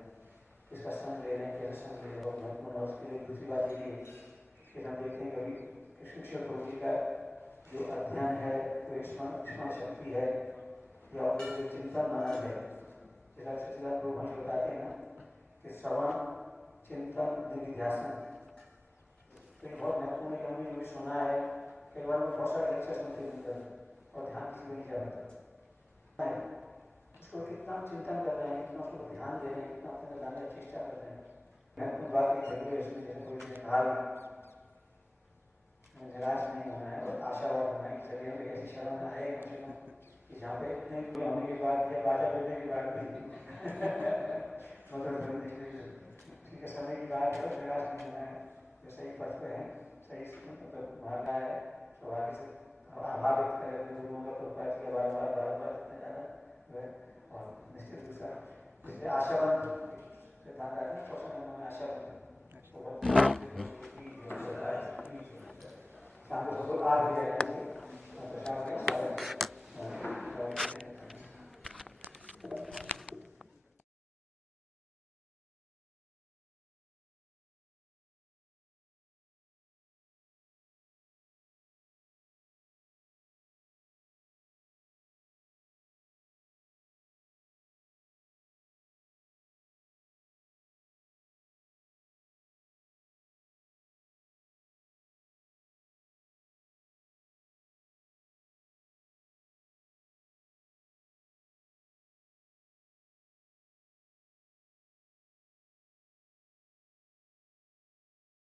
इसका संग ले रहे हैं, कैसे संग ले रहे हैं। महत्वपूर्ण और उसके लिए दूसरी बात ये कि हम देखते हैं कभी कृष्ण प्रभु जी का जो अध्ययन है, वो स्मरण शक्ति है या जो चिंतन मनन है, जैसा सच्चिदानंद प्रभु हमें बताते हैं कि श्रवण चिंतन निधिध्यासन, तो ये बहुत महत्वपूर्ण है कि हमने जो भी सुना है, कई बार में बहुत सारे लेक्चर सुनते हैं और ध्यान किसी को नहीं जाता है, उसको कितना चिंतन कर रहे हैं, कितना उसको ध्यान दे रहे हैं, कितना अपने जानने की चेष्टा कर रहे हैं। महत्वपूर्ण बात ये जरूर है इसमें, जैसे कोई ने कहा निराश नहीं होना है और आशावाद होना है कि शरीर में ऐसी शरण आए कि जहाँ पे नहीं कोई होने के बाद या बाजा बजने के बाद भी मतलब ठीक है, समय की बात है, निराश नहीं होना है, जो सही पथ पे है, सही मतलब भावना है, तो आगे से आभार व्यक्त करें गुरुओं का, तो बार बार